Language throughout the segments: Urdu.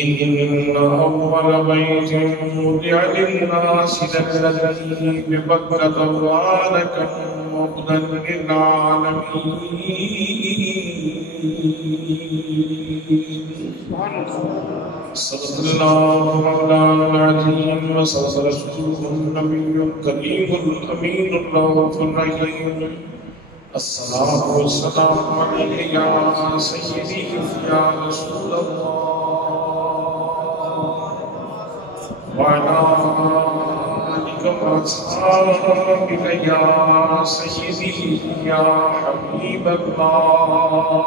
إن أول بيت وضع للناس للذي ببكة مباركا وهدى للعالمين. صدق الله مولانا العظيم وصدق رسوله النبي الكريم الأمين الرؤوف الرحيم. الصلاة والسلام عليك يا سيدي يا رسول الله وعلى آلك وأصحابك يا سيدي يا حبيب الله.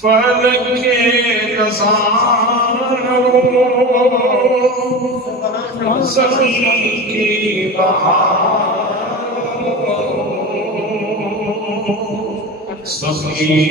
فلک کے نظاروں زمین کی بہاروں سفینے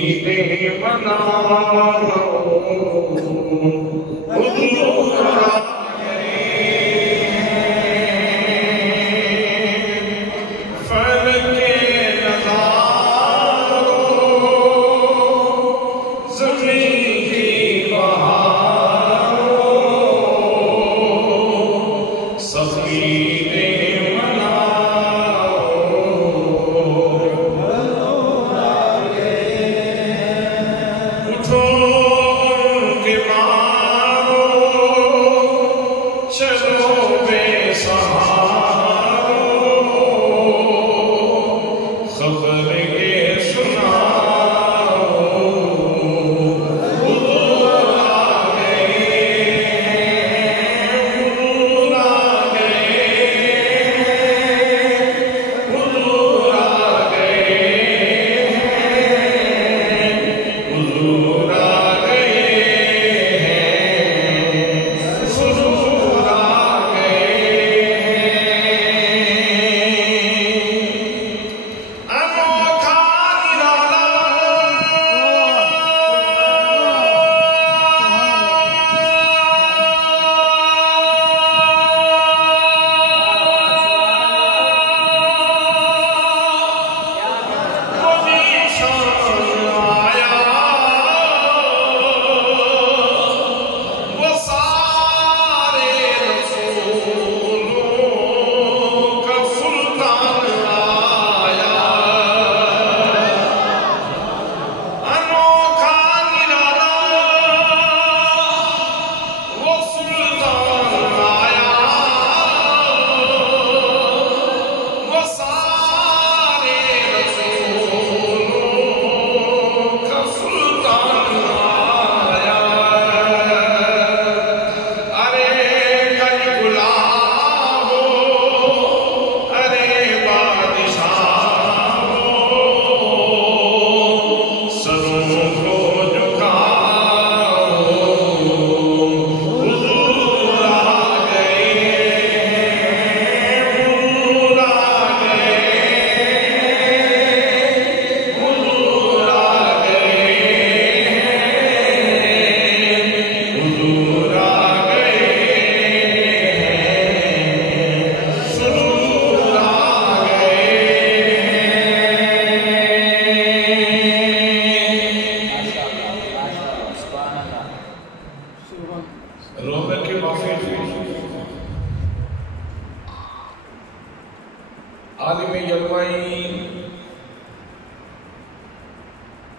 عالم یلمائی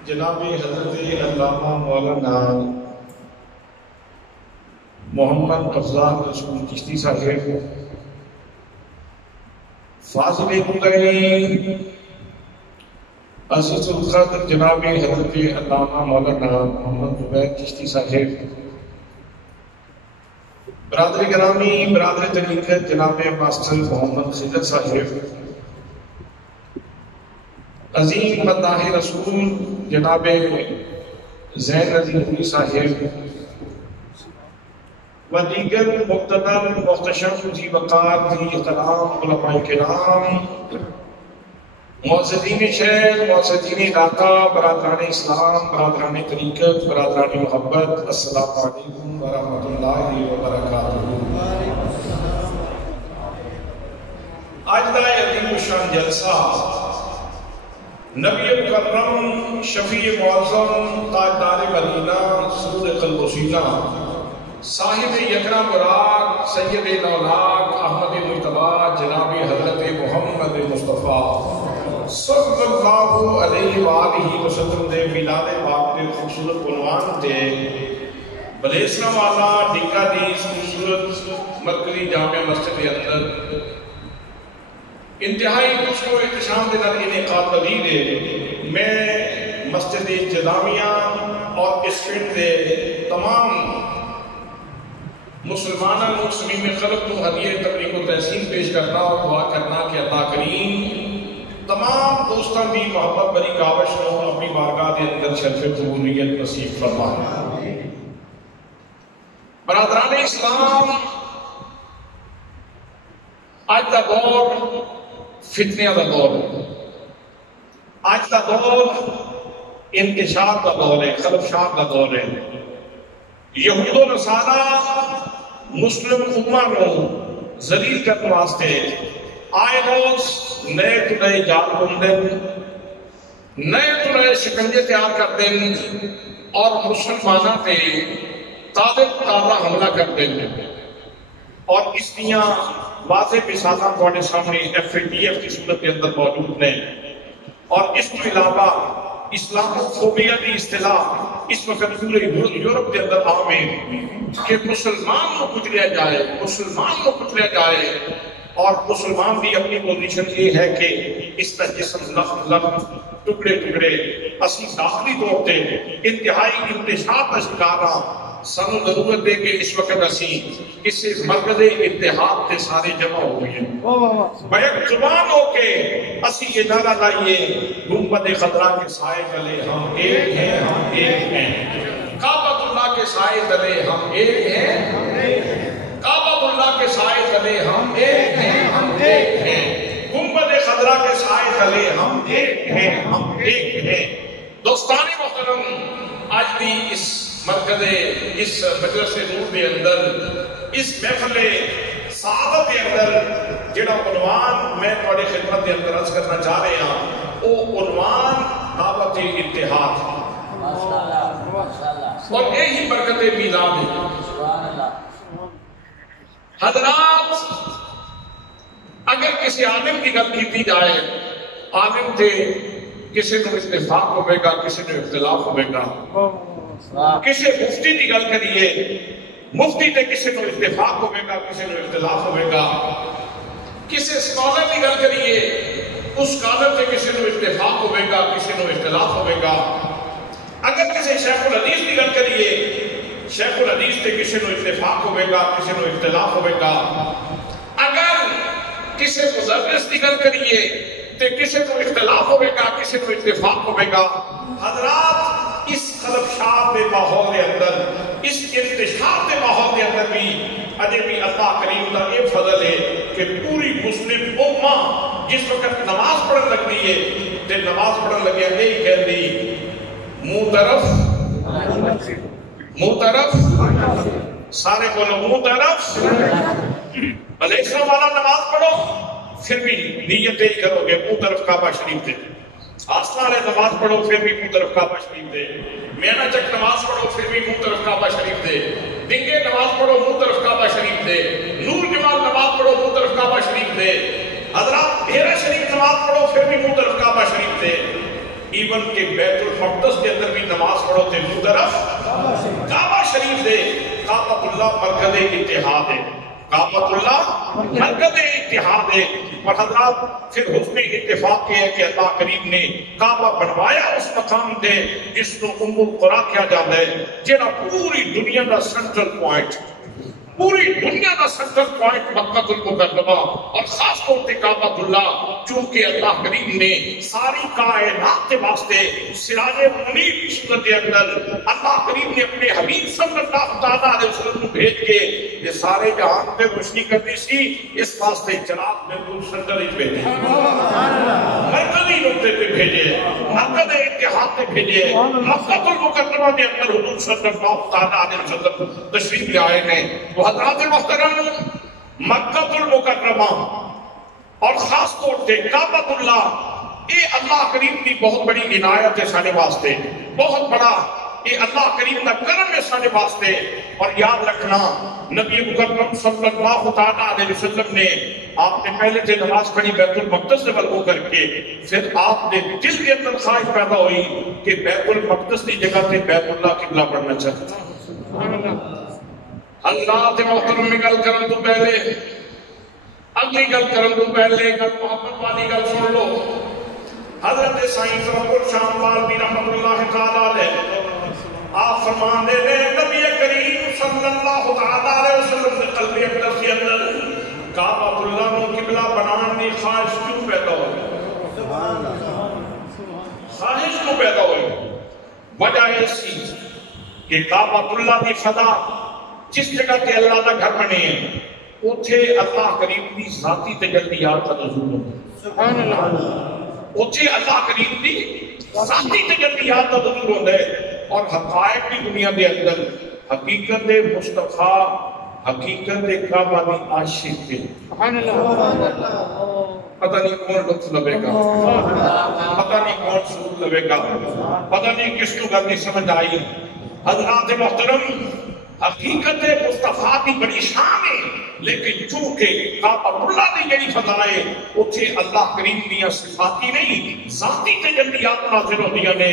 جناب حضرت علامہ مولانا محمد افضال رسول چشتی صاحب فاضل مدعی عزیز القدر جناب حضرت علامہ مولانا محمد عبید چشتی صاحب، برادر گرامی برادر طریقت جناب ماسٹر محمد خضر صاحب، عظیم مداح رسول جناب زین علی صاحب و دیگر مقتدر محتشم ذی وقار ذی احترام علماء کرام، معززین شہر، معززین علاقہ، برادران اسلام، برادران طریقت، برادران محبت، السلام علیکم ورحمۃ اللہ وبرکاتہ۔ آج کا عظیم الشان جلسہ نبی مکرم شفیع معظم تاجدار مدینہ سرور قلب و سینہ صاحب یکرا براق سید الاولاق احمد مجتبی جناب حضرت محمد مصطفیٰ صلی اللہ علیہ وآلہ وسلم دے میلاد پاک دے خوبصورت عنوان تے بلیسنا والا ڈھنگا دی خوبصورت مرکزی جامع مسجد کے اندر انتہائی خوش و احتشام دے نال انعقاد پذیر ہے۔ میں مسجد جامعہ اور اس فلم دے تمام مسلمانہ مسلمین میں خلق کو ہدیہ تبریک و تحسین پیش کرنا اور دعا کرنا کہ اللہ کریم تمام دوستان بھی محبت بری کاوش کو اپنی بارگاہ کے اندر شرف قبولیت نصیب فرمائے۔ برادران اسلام، آج کا دور فتنے کا دور ہے، آج کا دور انتشار کا دور ہے، خلفشار کا دور ہے۔ یہود و نصارہ مسلم امہ کو ذلیل کرنے واسطے آئے روز نئے تو نئے جال بندن، نئے تو نئے شکنجے تیار کر دیں اور مسلمانہ پہ تازہ حملہ کر دیں، اور اس لیے واضح مثالہ تھوڑے سامنے FATF کی صورت کے اندر موجود ہیں۔ اور اس کے علاوہ اسلام فوبیا کی اصطلاح اس وقت پورے یورپ کے اندر عام ہے کہ مسلمان کو کچلیا جائے، مسلمان کو کچلیا جائے، اور مسلمان بھی اپنی پوزیشن یہ ہے کہ اس کا جسم لخت ٹکڑے ٹکڑے اسی داخلی طور پہ انتہائی انتشار کا شکارہ سانو ضرورت ہے کہ اس وقت اسی اس مرکز اتحاد تے سارے جمع ہو گئے ہیں، بیک زبان ہو کے اسی یہ نعرہ لائیے گنبد خضرا کے سائے تلے ہم ایک ہیں، ہم ایک ہیں، کعبۃ اللہ کے سائے تلے ہم ایک ہیں، کعبۃ اللہ کے سائے تلے ہم ایک ہیں، ہم ایک ہیں، گنبد خضرا کے سائے تلے ہم ایک ہیں، ہم ایک ہیں۔ دوستان محترم، آج بھی اس مرکز اس مجلس نور کے اندر اس محفل سعادت کے اندر جڑا عنوان میں تھوڑی خدمت کے اندر عرض کرنا چاہ رہے ہیں وہ عنوان دعوت اتحاد اور یہی برکت میلاد ہے۔ حضرات، اگر کسی عالم کی گل کی جائے، عالم تھے کسی کو اتفاق ہوئے گا، کسی کو اختلاف ہوئے گا، کسی مفتی کی گل کریے، مفتی تے کسی کو اتفاق ہوئے گا، کسی کو اختلاف ہوئے گا، کسی سکالر کی گل کریے، اس سکالر تے کسی کو اتفاق ہوئے گا، کسی کو اختلاف ہوئے گا۔ اگر کسی شیخ الحدیث کی گل کریے، شیخ الحدیث تے کسی کو اتفاق ہوئے گا، کسی کو اختلاف ہوئے گا۔ اگر کسی مدرس کی گل کریے تے کسی کو اختلاف ہوئے گا، کسی کو اتفاق ہوئے گا۔ حضرات، اس خلفشار دے ماحول کے اندر، اس انتشار دے ماحول کے اندر بھی اجے بھی اللہ کریم کا یہ فضل ہے کہ پوری مسلم امہ جس وقت نماز پڑھن لگتی ہے تے نماز پڑھن لگے نہیں کہندی منہ طرف سارے بولو منہ طرف، بلیسا والا نماز پڑھو پھر بھی نیت ہی کرو گے منہ طرف کعبہ شریف دے، آسنا والے نماز پڑھو پھر بھی منہ طرف کعبہ شریف دے، مینا چک نماز پڑھو پھر بھی منہ طرف کعبہ شریف دے، ڈنگے نماز پڑھو منہ طرف کعبہ شریف دے، نور جمال نماز پڑھو منہ طرف کعبہ شریف دے، حضرات بھیرا شریف نماز پڑھو پھر بھی منہ طرف کعبہ شریف دے، ایون کہ بیت المقدس کے اندر بھی نماز پڑھو تے منہ طرف کعبہ شریف دے۔ کعبۃ اللہ مرکز اتحاد ہے، کعبۃ اللہ مرکز اتحاد ہے۔ اور حضرات، پھر حسن اتفاق یہ ہے کہ اللہ کریم نے کعبہ بنوایا اس مقام دے جس کو ام القریٰ کیا جاتا ہے، جہاں پوری دنیا کا سینٹرل پوائنٹ، پوری دنیا کا سینٹرل پوائنٹ مکہ المکرمہ، اور خاص طور پہ کعبۃ اللہ، چونکہ اللہ کریم نے ساری کائنات کے واسطے سراج منیر کی صورت کے اندر اللہ کریم نے اپنے حبیب صلی اللہ علیہ وسلم کو بھیج کے یہ سارے جہان پہ روشنی کرنی سی، اس واسطے جناب بالکل سینٹر ہی بھیجے، مرکزی نقطے پہ بھیجے، مرکز اتحاد پہ بھیجے۔ مکہ المکرمہ کے اندر حضور صلی اللہ علیہ وسلم تشریف لے آئے ہیں۔ حضرات محترم، مکہ المکرمہ اور خاص طور سے کعبۃ اللہ یہ اللہ کریم کی بہت بڑی عنایت ہے سارے واسطے، بہت بڑا یہ اللہ کریم کا کرم ہے سارے واسطے۔ اور یاد رکھنا نبی مکرم صلی اللہ تعالیٰ علیہ وسلم نے آپ نے پہلے سے نماز پڑھی بیت المقدس سے وضو کر کے، پھر آپ نے دل کے اندر خواہش پیدا ہوئی کہ بیت المقدس کی جگہ سے بیت اللہ قبلہ پڑھنا چاہتا۔ اللہ کے محترم میں گل کرن تو پہلے اگلی گل کرن تو پہلے گل محبت والی گل سن لو۔ حضرت سائنس رب شام بالوی رحمۃ اللہ تعالیٰ علیہ آپ فرمان دے دے نبی کریم صلی اللہ تعالیٰ علیہ وسلم نے قلب اقدس کے اندر کعبۃ اللہ کو قبلہ بنانے کی خواہش کیوں پیدا ہوئی؟ خواہش کیوں پیدا ہوئی؟ وجہ ایسی کہ کعبۃ اللہ کی فضا جس جگہ کے اللہ کا گھر بنے ہیں اتھے اللہ کریم کی ذاتی تجلیات کا نزول ہوتا ہے، اتھے اللہ کریم کی ذاتی تجلیات کا نزول ہوتا ہے۔ اور حقائق کی دنیا کے اندر حقیقت مصطفیٰ حقیقت کعبہ کی عاشق تھے۔ پتہ نہیں کون لطف لبے گا، پتہ نہیں کون سود لبے گا، پتہ نہیں کس کو گل نہیں سمجھ آئی۔ حضرات محترم حقیقت مصطفیٰ کی بڑی شان ہے، لیکن چونکہ کعبۃ اللہ کی جڑی فضا ہے اتھے اللہ کریم کی صفاتی نہیں ذاتی تجلیات نازل ہوندیاں نے،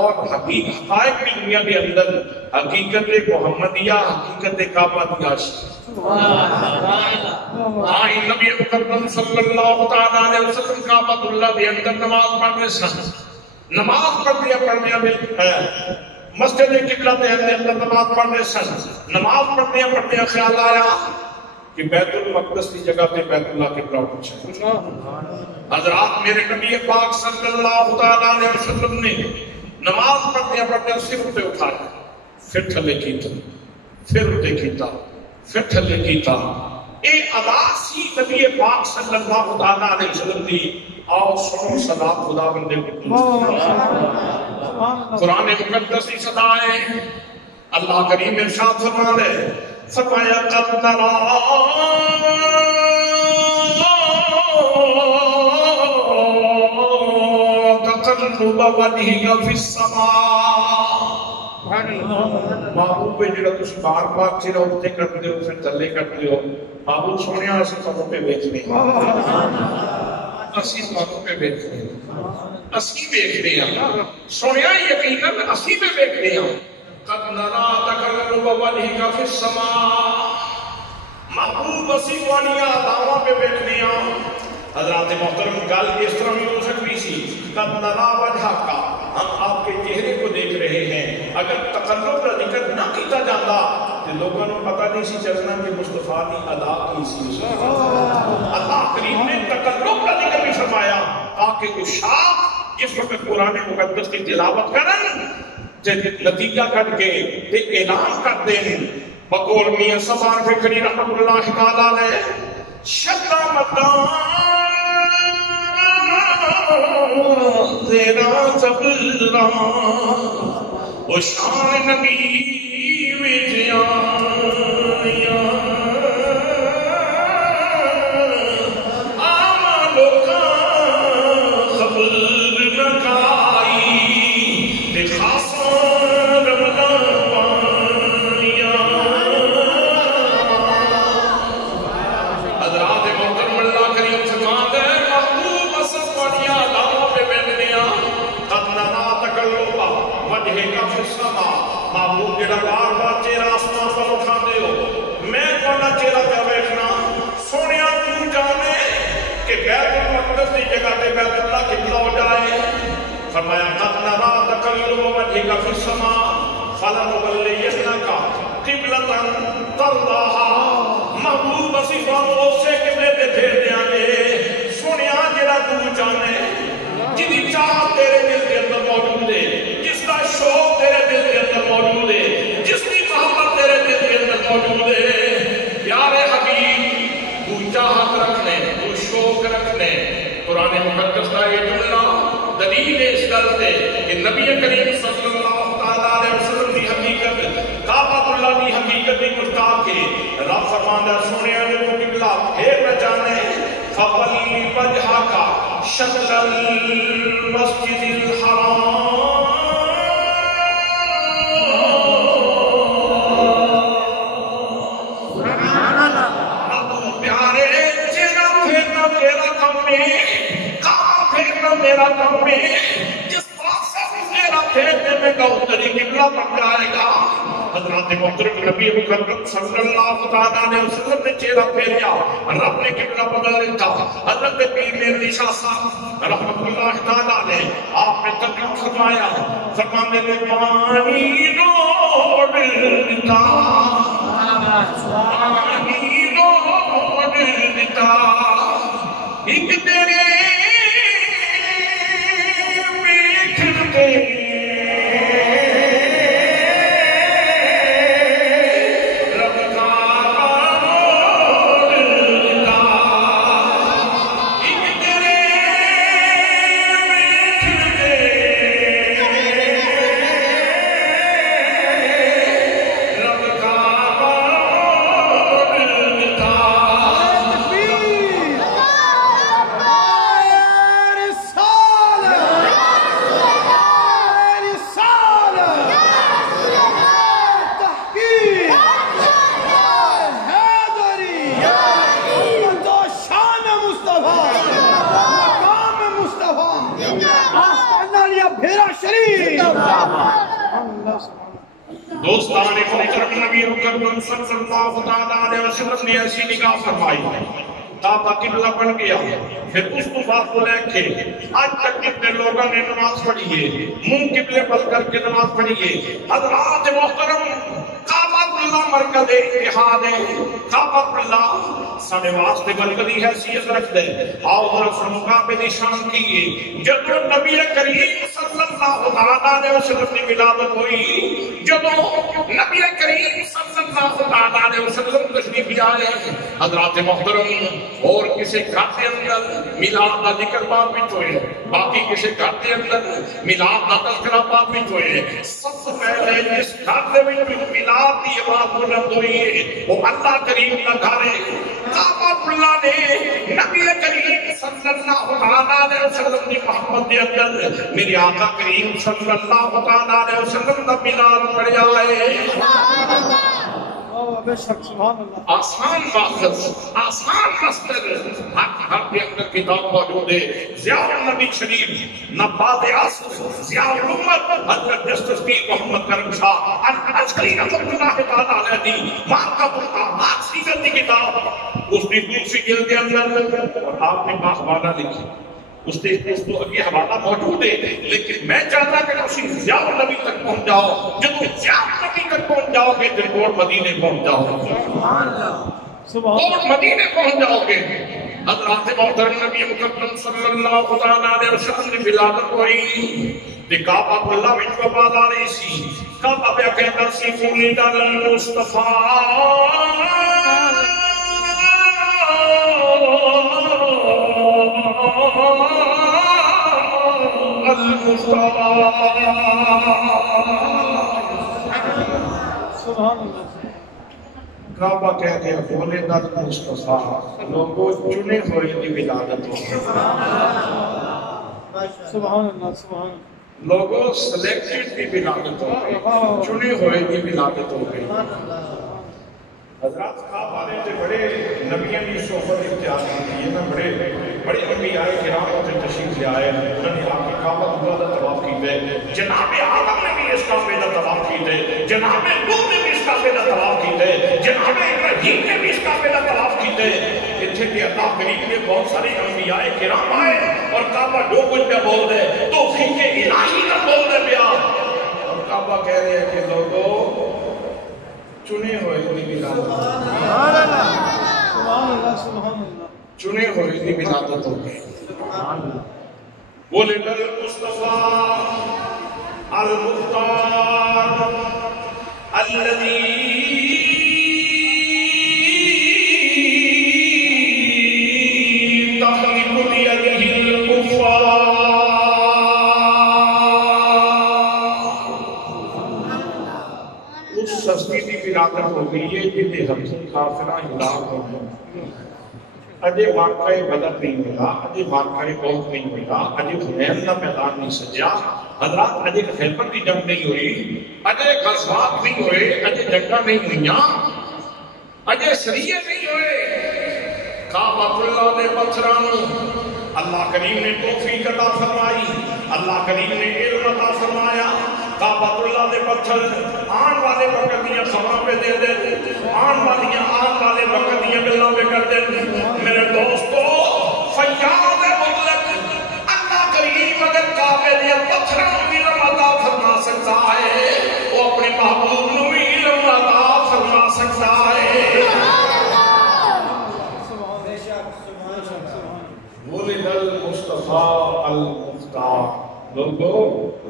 اور حقائق کی دنیا کے اندر حقیقت محمدیہ حقیقت کعبہ کی عاشق۔ آئی نبی مکرم صلی اللہ تعالیٰ علیہ وسلم کعبۃ اللہ کے اندر نماز پڑھنے سن، نماز پڑھنے مسجد قبلہ کے اندر نماز پڑھنے سن، نماز پڑھنے خیال آیا کہ بیت المقدس کی جگہ پہ بیت اللہ قبلہ ہونا چاہیے۔ حضرات میرے نبی پاک صلی اللہ تعالیٰ علیہ وسلم نے نماز پڑھنے سر پہ اٹھایا، پھر تھلے کیتا، پھر اٹھے کیتا، پھر تھلے کیتا۔ اے ادا سی نبی پاک صلی اللہ تعالیٰ علیہ وسلم کی آؤ سنو صدا خدا بندے قرآن مقدس کی صدا ہے۔ اللہ کریم ارشاد فرما دے فرمایا قد نرا تقلب وجهك في السماء۔ محبوب پہ جڑا تسی بار بار چہرہ اٹھتے کرتے ہو پھر تھلے کرتے ہو، محبوب سونیا اسی تمہوں پہ بیچنے اسی تمہوں پہ بیچنے اسی بیچنے ہیں سونیا یقیناً اسی پہ بیچنے ہیں۔ قد نرا تقلب وجهك في السماء، محبوب اسی وانیا دعویٰ پہ بیچنے ہیں۔ حضرات محترم گل اس طرح بھی ہو سکتی سی قد نرا وجهك کا، ہم آپ کے چہرے کو دیکھ رہے ہیں، اگر تقلب کا ذکر نہ کیتا جاتا تو لوگوں کو پتہ نہیں سی چلنا کہ مصطفیٰ کی ادا کی سی۔ اللہ کریم نے تقلب کا ذکر بھی فرمایا تاکہ اشاق جس وقت قرآن مقدس کی تلاوت کرن نتیجہ کٹ کے اعلان کر دیں بقول میاں سبار فکری رحمت اللہ تعالیٰ علیہ شدہ مدان تیرا زبران و شان نبی وجیان محبوب جڑا بار بار چہرہ آسمان پر اٹھا دے ہو، میں تھوڑا چہرہ پہ بیٹھنا سونیا تو جانے کہ بیت المقدس کی جگہ پہ بیت اللہ قبلہ ہو جائے۔ فرمایا قد نرا تقلب وجهك في السماء فلنولینک قبلۃ ترضاها، محبوب اسی تانوں اسے قبلے تے پھیر دیاں گے سونیا جڑا تو جانے جدی چاہت تیرے دل کے اندر موجود ہے، جس کا شوق تیرے دل کے اندر موجود ہے، جس کی محبت تیرے دل کے اندر موجود ہے، یار حبیب تو چاہت رکھنے تو شوق رکھنے۔ قرآن مقدس کا یہ جملہ دلیل ہے اس گل سے کہ نبی کریم صلی اللہ تعالیٰ علیہ وسلم کی حقیقت کعبۃ اللہ کی حقیقت کی گفتگو کے رب فرماتا سونیا نے تو قبلہ پھیر نہ جانے فولی وجہک شطر المسجد الحرام پیارے چہرہ پھیرنا میرا کام ہے، کام پھیرنا میرا کام ہے، جس پاسے بھی میرا پھیرنے میں گوتری قبلہ بن جائے گا۔ حضرت محترم نبی مکرم صلی اللہ علیہ وسلم نے چہرہ پھیریا، رب نے قبلہ بدل دیتا۔ حضرت پیر میرزا شاہ صاحب رحمۃ اللہ تعالیٰ نے آپ نے ترجمہ فرمایا، فرمانے میں پانی روڑ دیتا، پانی روڑ دیتا، ایک تیرے بیٹھتے دوستان محترم نبی مکرم صلی اللہ علیہ وسلم نے ایسی نگاہ فرمائی، کعبہ قبلہ بن گیا۔ پھر اس طوفان کو لے کے آج تک کتنے لوگوں نے نماز پڑھی ہے، منہ قبلے پر کر کے نماز پڑھی ہے۔ حضرات محترم، کعبہ اللہ مرکز اتحاد ہے، کعبہ اللہ ساڑھے واسطے بلکلی حیثیت رکھ دے۔ آؤ حضرت مقابل نشان کیے، جب نبی کریم صلی اللہ علیہ وسلم نے ولادت ہوئی، جب نبی کریم صلی اللہ علیہ وسلم تشریف لائے، حضرات محترم اور کسی گھر کے اندر میلاد کا ذکر بات بھی ہوئے، باقی کسی گھر کے اندر میلاد کا تذکرہ بات بھی ہوئے۔ سب سے پہلے جس گھر میں میلاد کی بات بلند ہوئی ہے وہ اللہ کریم کا گھر ہے۔ کعبہ اللہ نے نبی کریم صلی اللہ علیہ وسلم کی محبت کے اندر میرے آقا کریم صلی اللہ علیہ وسلم کا میلاد پڑھا ہے۔ آسان بات، آسان مستر، ہر کے اندر کتاب موجود ہے۔ ضیاء النبی شریف، نبات آسف، ضیاء الامت، حضرت جسٹس پیر محمد کرم شاہ العسکری رحمۃ اللہ تعالیٰ علیہ دی مارکہ مطابق سیرت کی کتاب، اس نے دوسری جلد کے اندر اور آپ نے پاس حوالہ لکھی، اس نے تو یہ حوالہ موجود ہے، لیکن میں چاہتا کہ اسی ضیاء النبی تک پہنچ جاؤ۔ جب تم ضیاء النبی تک پہنچ جاؤ گے تو اور مدینے پہنچ جاؤ گے، اور مدینے پہنچ جاؤ گے۔ حضرات محترم نبی مکرم صلی اللہ علیہ وسلم نے ولادت ہوئی تے کعبہ اللہ وچ آباد آ رہی سی۔ کعبہ پہ کہتا سی ولد المصطفیٰ کعبہ کہتے ہیں ولد المصطفیٰ، لوگوں چنے ہوئے دی ولادت ہو، سبحان اللہ، سبحان اللہ، لوگوں سلیکٹڈ دی ولادت ہو گئی، چنے ہوئے دی ولادت ہو گئی۔ حضرات کعبہ نے بڑے نبیوں کی صحبت اختیار کی ہے نا، بڑے انبیاء کرام سے تشریف لے آئے، انہوں نے آپ کی کعبہ اللہ کا طواف کیتے، جناب آدم نے بھی اس کعبے کا طواف کیتے، جناب نوح نے بھی اس کعبے کا طواف کیتے، جناب ابراہیم نے بھی اس کعبے کا طواف کیتے۔ اتھے کہ اللہ کریم نے بہت سارے انبیاء کرام آئے اور کعبہ جو کچھ پہ بول دے توفیق الہی کا بول دے پیا، اور کعبہ کہہ رہے ہیں کہ لوگوں چنے ہوئے دی ولادت، سبحان اللہ، سبحان اللہ، سبحان اللہ، چنے ہوئے دی ولادت ہو گئی۔ ولد المصطفیٰ المختار الذي تخلق بيده الكفار، اس سستی دی ولادت ہو گئی ہے جنہیں ہم کافرہ ہلاک ہو گئے۔ اجے واقعہ بدر نہیں ہویا، اجے واقعہ عہد نہیں ہویا، اجے حنین کا میدان نہیں سجیا، حضرات اجے خیبر کی جنگ نہیں ہوئی، اجے غزوات نہیں ہوئے، اجے جنگاں نہیں ہوئیاں، اجے سریے نہیں ہوئے، کعبۃ اللہ دے پتھراں اللہ کریم نے توفیق عطا فرمائی، اللہ کریم نے علم عطا فرمایا، کعبۃ اللہ دے پتھر آن والے وقت دیاں خبراں پہ دے دے، آن والے وقت دیاں گلاں پہ کر دے۔ میرے دوستو فیاض مطلق اللہ کریم اگر کعبے دیاں پتھراں بھی علم عطا فرما سکتا ہے، وہ اپنے محبوب نو بھی علم عطا فرما سکتا ہے۔ ولد المصطفیٰ المختار، لوگوں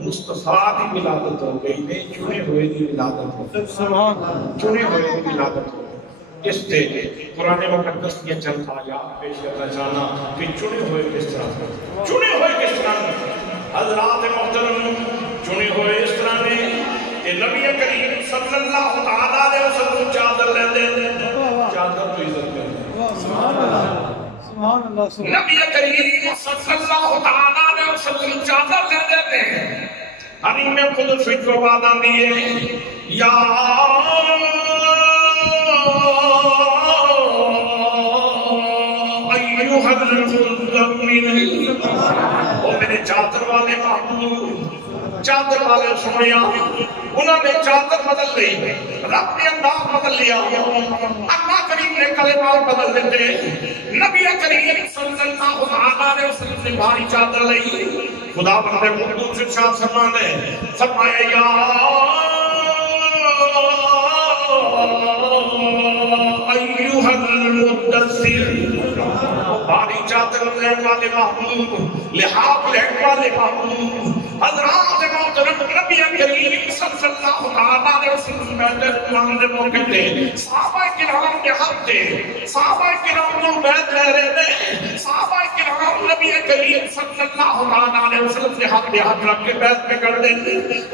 مصطفیٰ کی ولادت ہو گئی نے، چنے ہوئے کی ولادت ہو گئی، چنے ہوئے کی ولادت ہو گئی۔ اس سے قرآن مقدس کی چند آیات پیش کرنا چاہنا کہ چنے ہوئے کس طرح، چنے ہوئے کس طرح حضرات محترم، چنے ہوئے اس طرح نے کہ نبی کریم صلی اللہ تعالیٰ علیہ وسلم چادر لے دے، چادر تو عزت کر دے، نبی کریم صلی اللہ تعالیٰ علیہ وسلم چادر لے دیتے ہیں۔ حریم قدس کو وعدہ دیے، یا ایوہ المزمل، وہ میرے چادر والے محبوب، چادر والے سنیا، انہوں نے چادر بدل لی، رب نے انداز بدل لیا، اللہ کریم نے کلمات بدل دیتے، نبی کریم صلی اللہ علیہ وسلم نے بھاری چادر لی، خدا بندے مقدوس ارشاد فرمانے فرمایا یا ایوہ المدثر، بھاری چادر لین والے محبوب، لحاف لین والے محبوب، حضرات محترم نبی کریم صلی اللہ علیہ وسلم بیت اللہ دے موقع تے صحابہ کرام کے حق تے، صحابہ کرام کو بیت لے رہے نے، صحابہ کرام نبی کریم صلی اللہ علیہ وسلم کے حق رکھ کے بیت میں کر دیں۔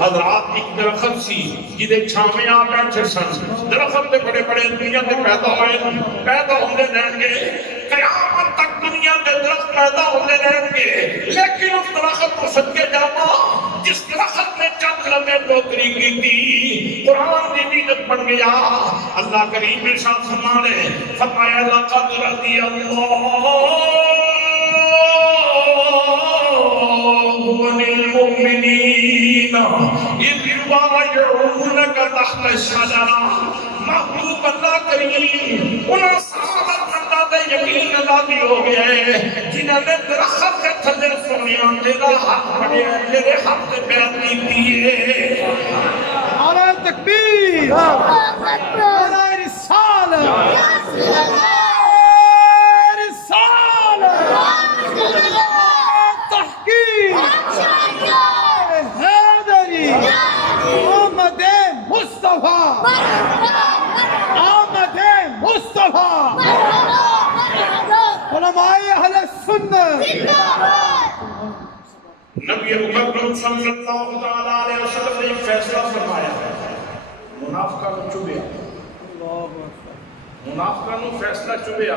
حضرات ایک درخت سی جدے چھاویں آ بیٹھے سن، درخت دے بڑے بڑے دنیا دے پیدا ہوندے رہیں گے، قیامت تک دنیا دے درخت پیدا ہوندے رہیں گے، لیکن اس درخت کو صدقے جانا جس درخت نے چند لمحے نوکری کی تھی، قرآن کی نیت بن گیا۔ اللہ کریم ارشاد فرمانے فرمایا لقد رضی اللہ عن المؤمنین اذ یبایعونک تحت الشجرہ، محبوب اللہ کریم انہاں صحابہ بندہ دے یقین ازادی ہو گیا ہے جنہاں نے درخت کے تھلے سنیاں تیرا ہاتھ پڑیا ہے، تیرے ہاتھ سے بیعت کی دیئے۔ نعرہ تکبیر، نعرہ رسالہ، تحقیق، حیدری، آمد مصطفیٰ، آمد مصطفیٰ، علماء اہل سنت۔ نبی مکرم صلی اللہ علیہ وسلم نے ایک فیصلہ فرمایا، منافقہ کو چبیا، منافقہ کو فیصلہ چبیا۔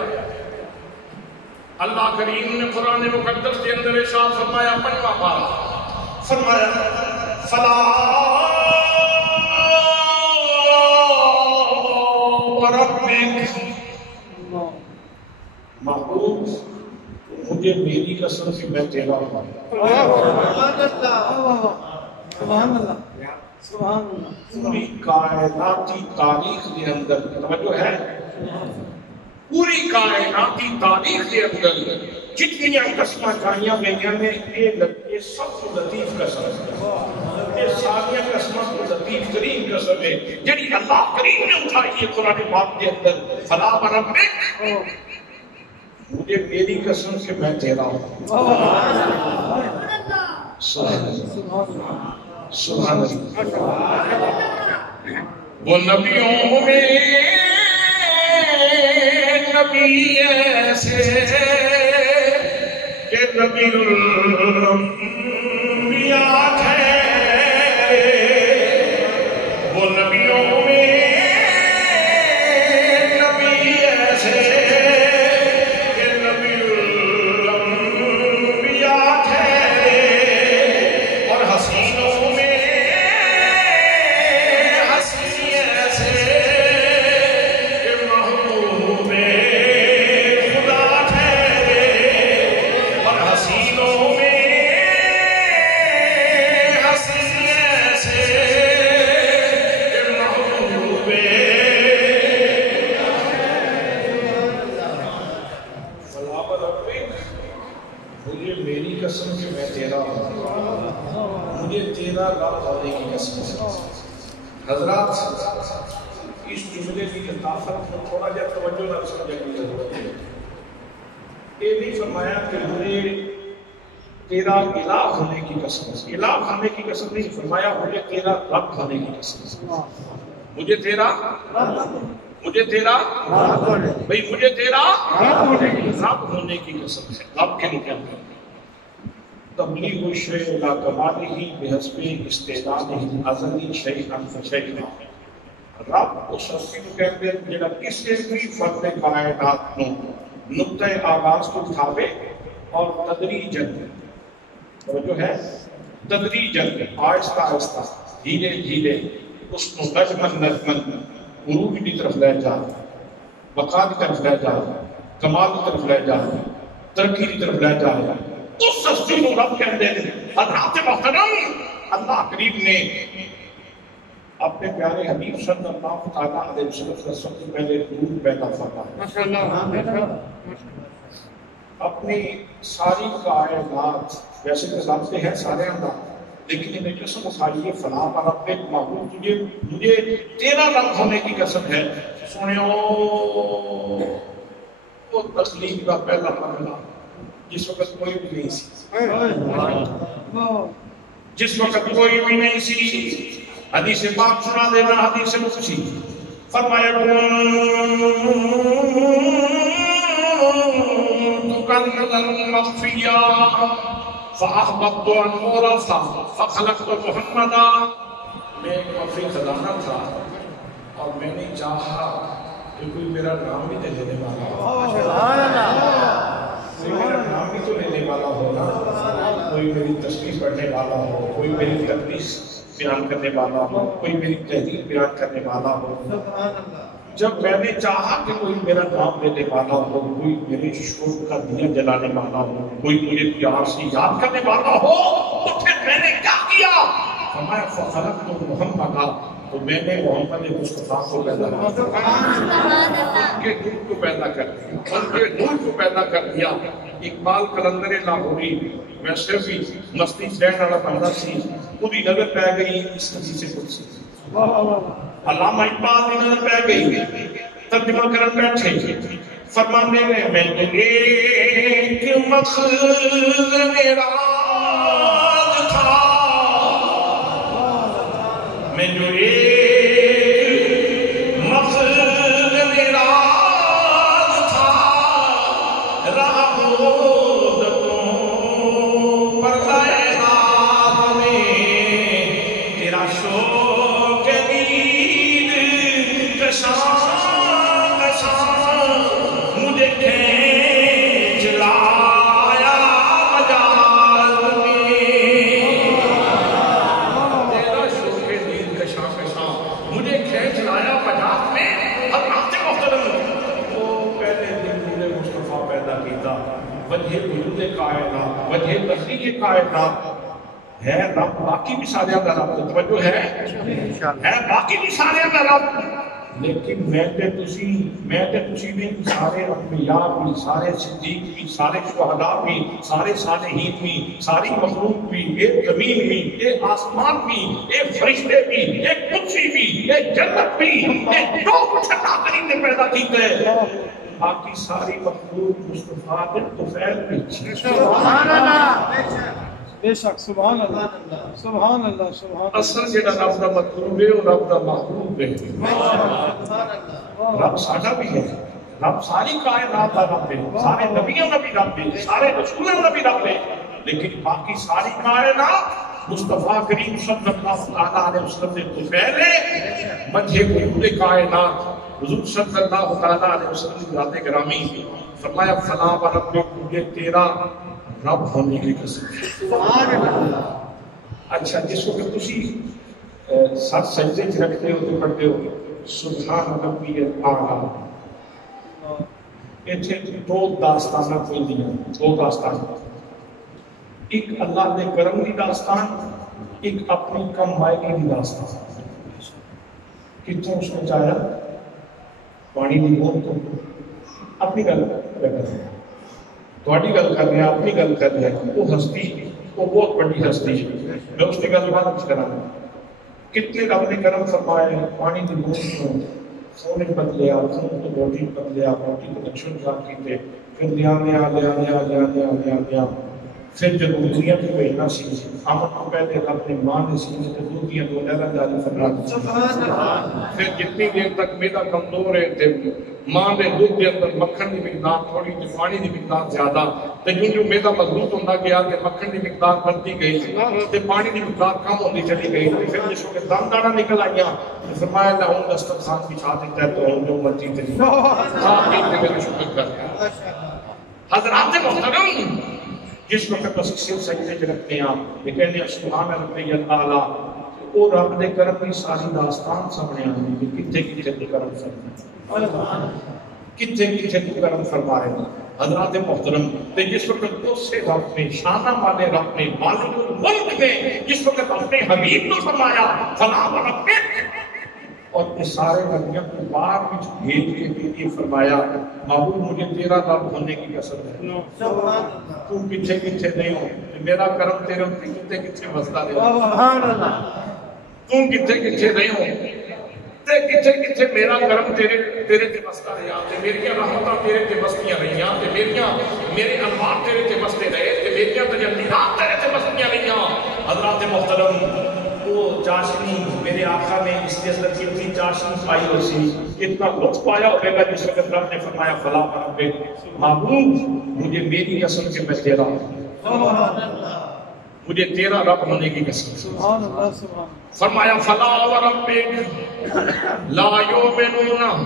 اللہ کریم نے قرآن مقدس کے اندر ارشاد فرمایا، پنجواں پارہ فرمایا فلا وربک، محبوب مجھے میری قسم سے میں تیرا ہوں۔ سبحان اللہ، سبحان اللہ۔ پوری کائناتی تاریخ کے اندر توجہ ہے، پوری کائناتی تاریخ کے اندر جتنی قسمیں کھائیاں گئیاں نے، یہ سب سے لطیف قسم ہے، یہ ساری قسمیں کو لطیف ترین قسم ہے جڑی اللہ کریم نے اٹھائی ہے قرآن پاک کے اندر۔ فلا وربک، مجھے میری قسم سے میں تیرا ہوں۔ سبحان اللہ، سبحان اللہ۔ وہ نبیوں میں نبی ایسے کہ نبی الانبیاء تھے، وہ نبیوں میں نبی ایسے کہ مجھے میری قسم کہ میں تیرا ہوں، مجھے تیرا رب ہونے کی قسم۔ حضرات اس جملے کی لطافت کو تھوڑا جا توجہ نہ سمجھنے کی ضرورت ہے۔ یہ نہیں فرمایا کہ مجھے تیرا الہ ہونے کی قسم، الہ ہونے کی قسم نہیں فرمایا، مجھے تیرا رب ہونے کی قسم، مجھے تیرا بھئی مجھے تیرا رب ہونے کی قسم ہے۔ رب کے کیا ہے؟ تبلیغ الشیء الی کمالہ بحسب استعدادہ ازلی شیئا فشیئا۔ رب اس ہستی کو کہتے ہیں جڑا کسی بھی فرد کائنات نو نقطۂ آغاز کو اٹھاوے اور تدریجاً، جو ہے تدریجاً آہستہ آہستہ دھیرے دھیرے اس کو نجمن عروج کی طرف لے جا، بقا کی طرف لے جا، کمال کی طرف لے جا، ترقی کی طرف لے جا، اس ہستی کو رب کہتے ہیں۔ حضرات محترم، اللہ کریم نے اپنے پیارے حبیب صلی اللہ تعالیٰ علیہ وسلم سب سے پہلے نور پیدا فرمایا۔ اپنی ساری کائنات، ویسے تو جانتے ہیں سارے اندر، لیکن انہیں قسم اٹھائیے فلاں پر رب معبود مجھے تیرا رب ہونے کی قسم ہے۔ سنو وہ تخلیق کا پہلا مرحلہ جس وقت کوئی بھی نہیں سی، جس وقت کوئی بھی نہیں سی، حدیث پاک سنا دینا، حدیث قدسی فرمایا كنزا مخفيا فأحببت أن أعرف فخلقت محمدا۔ میں ایک مخفی خزانہ تھا اور میں نے چاہا کہ کوئی میرا نام بھی تو لینے والا ہو، کوئی میرا نام بھی تو لینے والا ہو نا، کوئی میری تسبیح پڑھنے والا ہو، کوئی میری تقدیس بیان کرنے والا ہو، کوئی میری تحریر بیان کرنے والا ہو۔ جب میں نے چاہا کہ کوئی میرا نام لینے والا ہو، کوئی میرے شوق کا دیا جلانے والا ہو، کوئی مجھے پیار سے یاد کرنے والا ہو، تو پھر میں نے کیا کیا؟ فرمایا فخلقت محمدا، تو میں نے محمد مصطفیٰ کو پیدا کیا، ان کے نور کو پیدا کر دیا، ان کے نور کو پیدا کر دیا۔ اقبال قلندر لاہوری ویسے بھی مستی سینڈ والا بندہ سی، پوری نظر پہ گئی اس حدیث قدسی، علامہ اقبال کی نظر پہ گئی، ترجمہ کرن بیٹھے، فرمانے میں ایک مخزن راز تھا، میں جو ایک مخزن راز تھا، راہوں پر کائنات میں تیرا شوق دید کشاں کشاں مجھے کھینچ لایا مجاز میں، تیرا شوق دید کشاں کشاں مجھے کھینچ لایا مجاز میں۔ حضرات محترم، وہ پہلے دن نور مصطفیٰ پیدا کیتا، وجہ وجود کائنات، وجہ تخلیق کائنات ہے رب، باقی بھی سارے کا رب، توجہ ہے باقی بھی سارے کا رب، لیکن میں تے تسی بھی سارے انبیاء بھی، سارے صدیق بھی، سارے شہداء بھی، سارے صالحین بھی، ساری مخلوق بھی، ایک زمین بھی، ایک آسمان بھی، ایک فرشتے بھی، ایک کرسی بھی، ایک جنت بھی، ایک جو کچھ اللہ کریم نے پیدا کیتا ہے، باقی ساری مخلوق مصطفیٰ کے طفیل بھی۔ سبحان اللہ، بے شک، سبحان اللہ، سبحان اللہ، سبحان اللہ۔ اصل جڑا رب دا مطلوب ہے وہ رب دا محبوب ہے۔ رب ساڈا بھی ہے، رب ساری کائنات دا رب ہے، سارے نبیوں کا بھی رب ہے، سارے رسولوں کا بھی رب ہے، لیکن باقی ساری کائنات مصطفیٰ کریم صلی اللہ علیہ وسلم نے طفیل ہے، مجھے وجود کائنات حضور صلی اللہ تعالیٰ علیہ وسلم کی ذات گرامی، فرمایا فلاں و رب مجھے تیرا رب ہونے کی قسم۔ اچھا، جس کو کہ تسی سر سجدے چ رکھتے ہو تو پڑھتے ہو سبحان ربی الاعلیٰ، اتنے دو داستانہ کوئی دیا، دو داستان، ایک اللہ نے کرم کی داستان، ایک اپنی کم مائکی کی داستان۔ کتوں اس نے چاہیا پانی کی بوند تو اپنی گل کر تھوڑی گل کر رہے ہیں، اپنی گل کر رہے ہیں، وہ ہستی وہ بہت بڑی ہستی ہے، میں اس کی گل بات کرا ہوں۔ کتنے رب نے کرم فرمائے، پانی کی بوند کو سونے بدلیا، خون کو روٹی بدلیا، روٹی کو دکشن جان کیتے، پھر لیا پھر جب دنیا کی بہنا سی امن کو پہلے رب نے ماں نے سینے تے دودھیاں دو لہرا جاری فرما دی، پھر جتنی دیر تک میرا کمزور ہے تے ماں نے دودھ کے اندر مکھن کی مقدار تھوڑی تے پانی کی مقدار زیادہ، تے جو میرا مضبوط ہوتا گیا تے مکھن کی مقدار بڑھتی گئی تے پانی کی مقدار کم ہوتی چلی گئی، تے پھر جس وقت دم دانا نکل آئیا تے فرمایا نہ ہوں دسترخوان بچھا دیتا ہے تو ہوں جو مرضی تیری آپ ایک میرے شکر کر حضرات محترم، جس وقت بس سر سجدے چ رکھتے ہیں یہ کہتے ہیں سبحان ربی الاعلی، وہ رب دے کرم کی ساری داستان سامنے آئی کہ کتنے کتنے تو کرم فرمائے، کتنے کتنے تو کرم فرمائے حضرات محترم۔ تے جس وقت اس سے رب نے شانہ والے رب نے مالک الملک نے جس وقت اپنے حبیب کو فرمایا فلا وربک، اور یہ سارے نبیوں کو باہر میں بھیج کے لیے فرمایا محبوب مجھے تیرا رب ہونے کی قسم ہے، تو پیچھے پیچھے نہیں ہو، میرا کرم تیرے کتنے کتنے وسطہ دے، تم کتنے کتنے نہیں ہو تے کتنے کتنے میرا کرم تیرے تے وسطہ رہا، تے میری رحمتاں تیرے تے وسطیاں رہیاں، تے میرے انوار تیرے تے وسطے رہے، تے میری تجلیات تیرے تے وسطیاں رہیاں۔ حضرات محترم، وہ چاشنی میرے آقا نے اس کے اندر کتنی چاشنی پائی ہو سی، اتنا لطف پایا ہوگا جس وقت رب نے فرمایا فلا وربک، محبوب مجھے میری قسم سے میں تیرا مجھے تیرا رب ہونے کی قسم، فرمایا فلا وربک لا یؤمنون،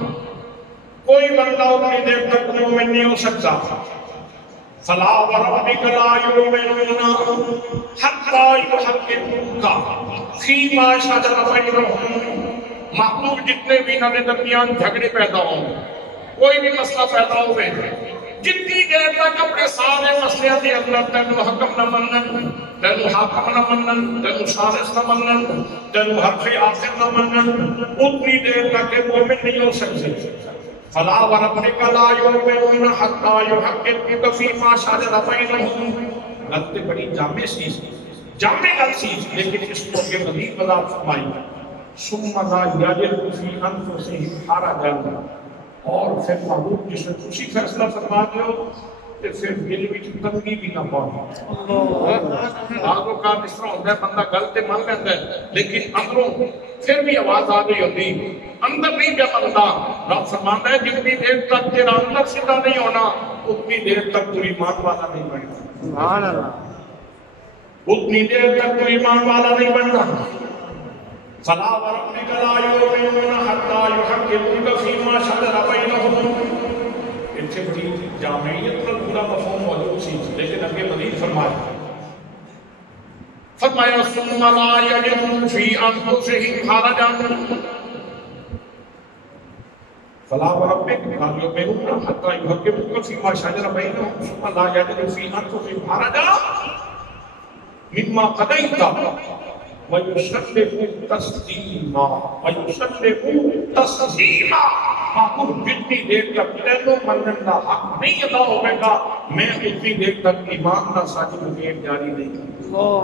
کوئی بندہ اتنی دیر تک مومن نہیں ہو سکتا، فلا وربک لا یؤمنون حتی یحکموک فیما شجر بینہم، محبوب جتنے بھی انہوں نے درمیان جھگڑے پیدا ہوں، کوئی بھی مسئلہ پیدا ہوئے، جتنی دیر تک اپنے سارے مسئلے کے اندر تینو حکم نہ منن، تینو حاکم نہ منن، تینو شارس نہ منن، تینو حرف آخر نہ منن، اتنی دیر تک مومن نہیں ہو سکتے۔ فلا وربک لا یؤمنون حتی یحکموک فیما شجر بینہم، غلط بڑی جامع چیز، جامع گل چیز، لیکن اس کو کے مزید وضاحت فرمائی ثم لا یجدوا فی انفسہم حرجا، اور پھر محبوب جس نے خوشی فیصلہ فرما دو تو پھر دل میں تنگی بھی نہ پاؤ۔ بعض اوقات اس طرح ہوتا ہے بندہ گل تے مان لیتا ہے لیکن اندروں پھر بھی آواز آ رہی ہوتی، اندر نہیں پیا بنتا۔ رب فرماتا ہے جتنی دیر تک تیرا اندر سیدھا نہیں ہونا اتنی دیر تک تو ایمان والا نہیں بنتا، سبحان اللہ، اتنی دیر تک تو ایمان والا نہیں بنتا۔ فلا وربک لا یؤمنون حتی یحکموک فیما شجر بینہم، ان سے بڑی جامعیت پر پورا مفہوم موجود سی، لیکن اگے مزید فرمایا ثم لا یجدوا فی انفسہم حرجا، فلا وربک لا یؤمنون حتی یحکموک فیما شجر بینہم ثم لا یجدوا فی انفسہم حرجا مما قضیت وَيُسَلِّمُ تَسْلِيمًا وَيُسَلِّمُ تَسْلِيمًا، محبوب جتنی دیر تک تینوں منن کا حق نہیں ادا ہوئے گا میں اتنی دیر تک ایمان کا ساری مقیم جاری نہیں کروں۔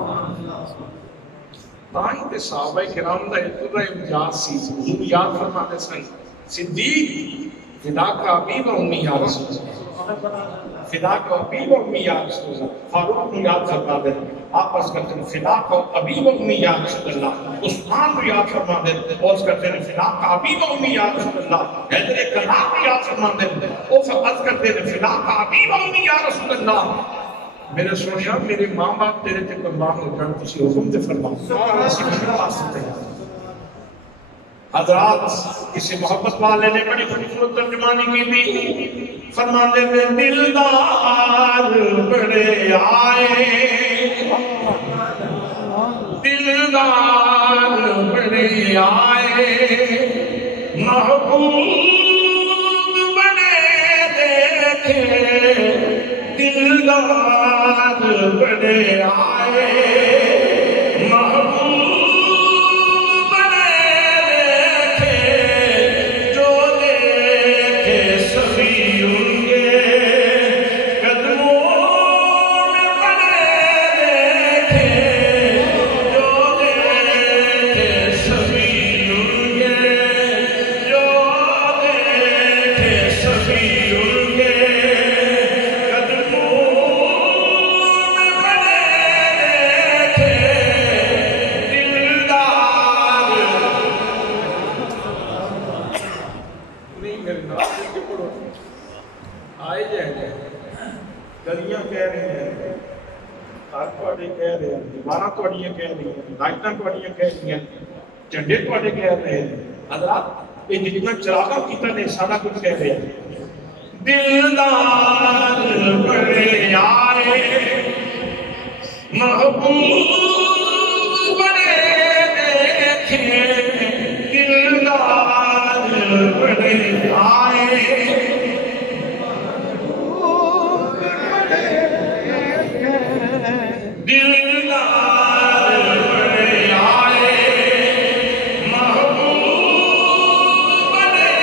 تائیں تے صحابہ کرام دا اتنا امتیاز سی، حضور یاد فرماتے سن صدیق فدا کا ابی و امی یا رسول اللہ، فدا کا ابی و امی یا رسول اللہ، فاروق کو یاد فرما دے آپس کرتے ہیں فدا کا ابی و امی یا رسول اللہ، عثمان کو یاد فرما دے اور کرتے ہیں فدا کا ابی و امی یا رسول اللہ، حیدر کرام کو یاد فرما دے اور فرض کرتے ہیں فدا کا ابی و امی یا رسول اللہ، میرے سوچا میرے ماں باپ تیرے تے قربان ہو جان کسی حکم تے فرماؤ اسی کے پاس سے حضرات کسی محبت والے نے بڑی خوبصورت ترجمانی کی تھی، فرماتے تھے دلدار بڑے آئے، دلدار بڑے آئے، محبوب بڑے دیکھے، دلدار بڑے آئے، قدموں آئے جائیں گلیاں کہہ رہی ہیں، گھر تواڈے کہہ رہے ہیں، دیواراں تواڈیاں کہہ رہی ہیں، لائٹاں تواڈیاں کہہ رہی ہیں، جھنڈے تواڈے کہہ رہے ہیں، حضرات یہ جتنا چراغاں کیتا نے سارا کچھ کہہ رہے ہیں۔ دلدار بڑے آئے محبوب بڑے دیکھے، دلدار بڑے آئے دلدار بڑے آئے محبوب بڑے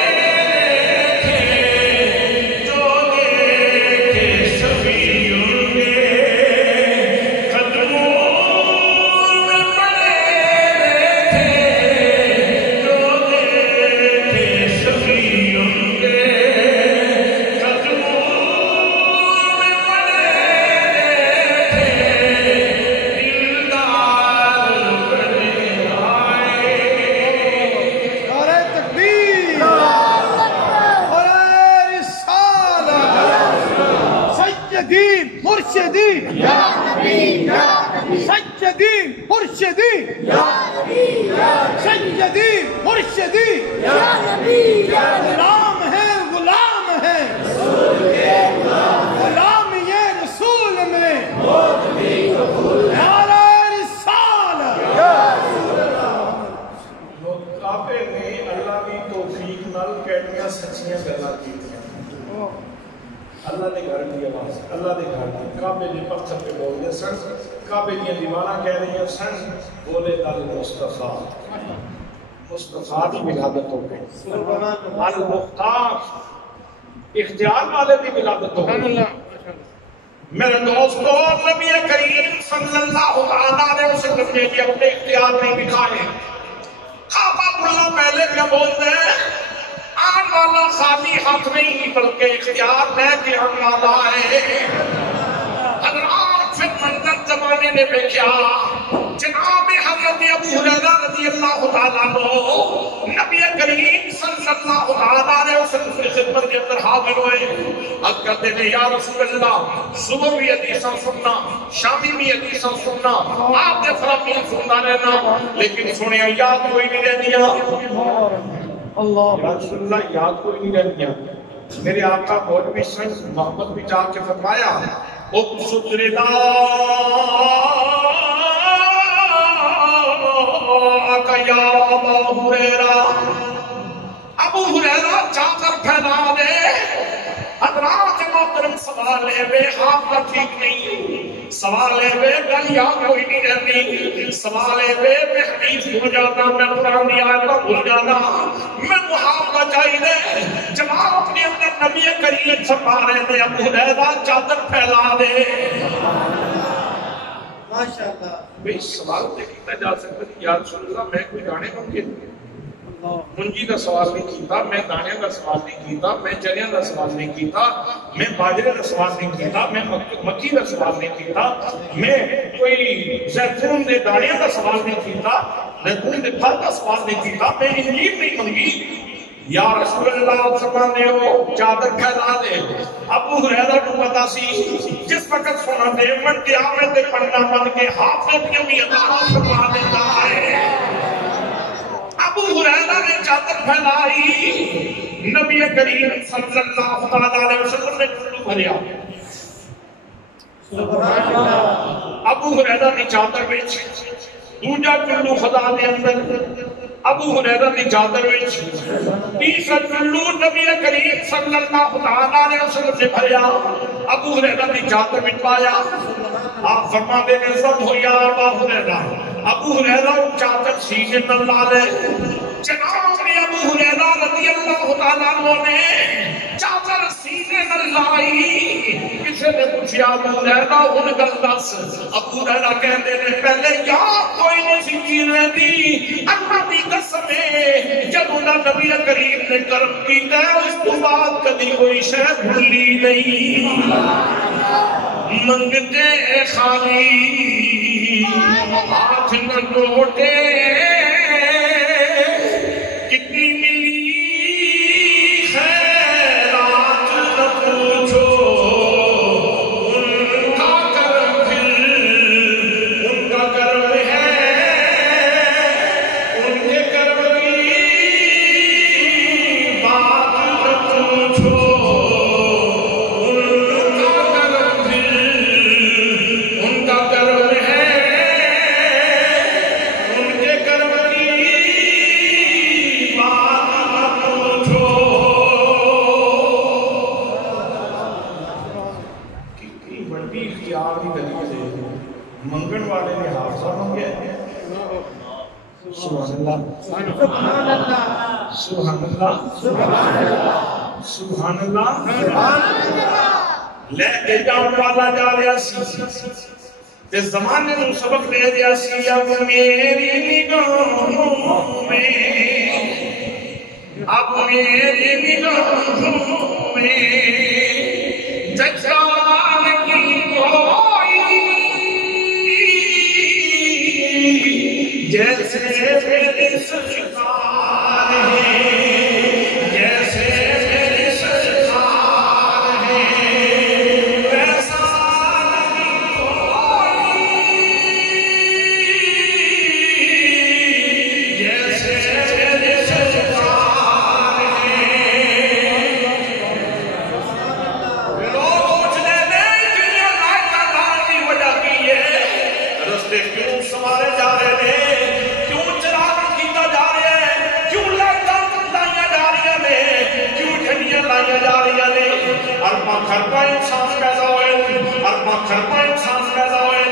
دیکھے، جو دیکھے سبھی ان کے قدموں میں پڑے دیکھے، جو دیکھے سبھی ان کے قدموں میں پڑے نعرہ تکبیر، نعرہ رسالت، سیدی مرشدی سیدی مرشدی سیدی مرشدی، غلام ہے غلام ہے غلام یہ رسول میں، نعرہ رسالت۔ کعبے نے اللہ کی توفیق نال کہڑیاں سچیاں گلاں کیتیاں، اللہ دے گھر دی آواز، اللہ دے گھر دی کعبے دے پتھر پہ بولدے سن، کعبے دیاں دیواراں کہہ رہی سن، بولے المصطفیٰ، مصطفیٰ دی ولادت ہو گئی، المختار اختیار والے دی ولادت ہو گئی۔ میرے دوستو، نبی کریم صلی اللہ علیہ وسلم نے بھی اپنے اختیار نہیں دکھائے، کعبہ اللہ پہلے کیا بولتے ہیں، آن والا خالی ہاتھ نہیں بلکہ اختیار لے کے آن والا ہے۔ حضرات پھر منظر زمانے نے دیکھا، جناب حضرت ابو ہریرہ رضی اللہ تعالیٰ عنہ نبی کریم صلی اللہ علیہ وسلم کی خدمت کے اندر حاضر ہوئے، اب کہتے ہیں یا رسول اللہ، صبح بھی حدیثاں سننا، شامی بھی حدیثاں سننا، آپ کے فرامین سننا رہنا، لیکن سنیا یاد کوئی نہیں رہنیا۔ یا رسول اللہ یاد کوئی نہیں رہنیا۔ میرے آقا مولوی سنس محمد بھی جا کے فرمایا، اقصد رضا یا ابو ہریرہ، ابو ہریرہ چادر پھیلا دے۔ حضرات محترم سوال ہے بے آپ کا ٹھیک نہیں، سوال ہے بے گل یاد کوئی نہیں رہتی، سوال ہے بے میں حدیث بھول جانا، میں قرآن کی آیت بھول جانا، میں محافظہ چاہیے۔ جواب اپنے اندر نبی کریم فرما رہے تھے، ابو ہریرہ چادر پھیلا دے۔ ماشاءاللہ، بھئی سوال دیکھتا جا سکتا ہے، یا رسول اللہ میں کوئی گانے ممکن منجی دا سوال نہیں کیتا، میں دانے دا سوال نہیں کیتا، میں چریاں دا سوال نہیں کیتا، میں باجرے دا سوال نہیں کیتا، میں مکی دا سوال نہیں کیتا، میں کوئی زیتون دے دانے دا سوال نہیں کیتا، زیتون دے پھل دا سوال نہیں کیتا، میں انجیل نہیں منگی۔ یا رسول اللہ فرمانے ہو چادر پھیلا دے۔ ابو ہریرہ کو پتا سی جس وقت سنا دے من قیامت دے پڑھنا بن کے حافظ کے بھی عطا فرما دیتا ہے۔ ابو ہریرہ نے چادر پھیلائی، نبی کریم صلی اللہ علیہ وسلم نے چلو بھریا۔ ابو ہریرہ نے چادر وچ دوجا چلو خدا دے اندر، ابو ہریرہ نے چادر وچ تیسرا چلو نبی کریم صلی اللہ علیہ وسلم نے بھریا، ابو ہریرہ نے چادر وچ پایا۔ آپ فرماتے ہیں سب ہو یا ابو ہریرہ، ابو ہریرہ چادر سینے نہ لا لے۔ جناب ابو ہریرہ رضی اللہ تعالیٰ عنہ نے چادر سینے نہ لائی۔ کسی نے پوچھا ابو ہریرہ ان گل دس، ابو ہریرہ کہتے ہیں پہلے یاد کوئی نہیں سی چیز رہتی، اللہ دی قسم ہے جب انہاں نبی کریم نے کرم کیتا ہے اس تو بعد کبھی کوئی شے بھولی نہیں۔ منگتے خالی ہاتھ نہ لوٹے، کتنی ملی خیرات نہ پوچھو، بڑی اختیار کی دلیل ہے منگن والے نے حافظہ منگیا سبحان اللہ سبحان اللہ سبحان اللہ سبحان اللہ لے کے جاؤں والا جا رہا سی تے زمانے نو سبق دے دیا سی اب میری نگاہوں میں اب میری نگاہوں میں ججان کی کوئی جیسے میری سرکار ہے جیسے میری سرکار ہے ویسا نہیں کوئی جیسے میری سرکار ہے لوگ مجھنے نہیں دنیا لائٹا ڈالنے وجہ کی ہے رستے کیوں سوارے جا رہے ہیں ارباں خرباں انسان پیدا ہوئے ارباں خرباں انسان پیدا ہوئے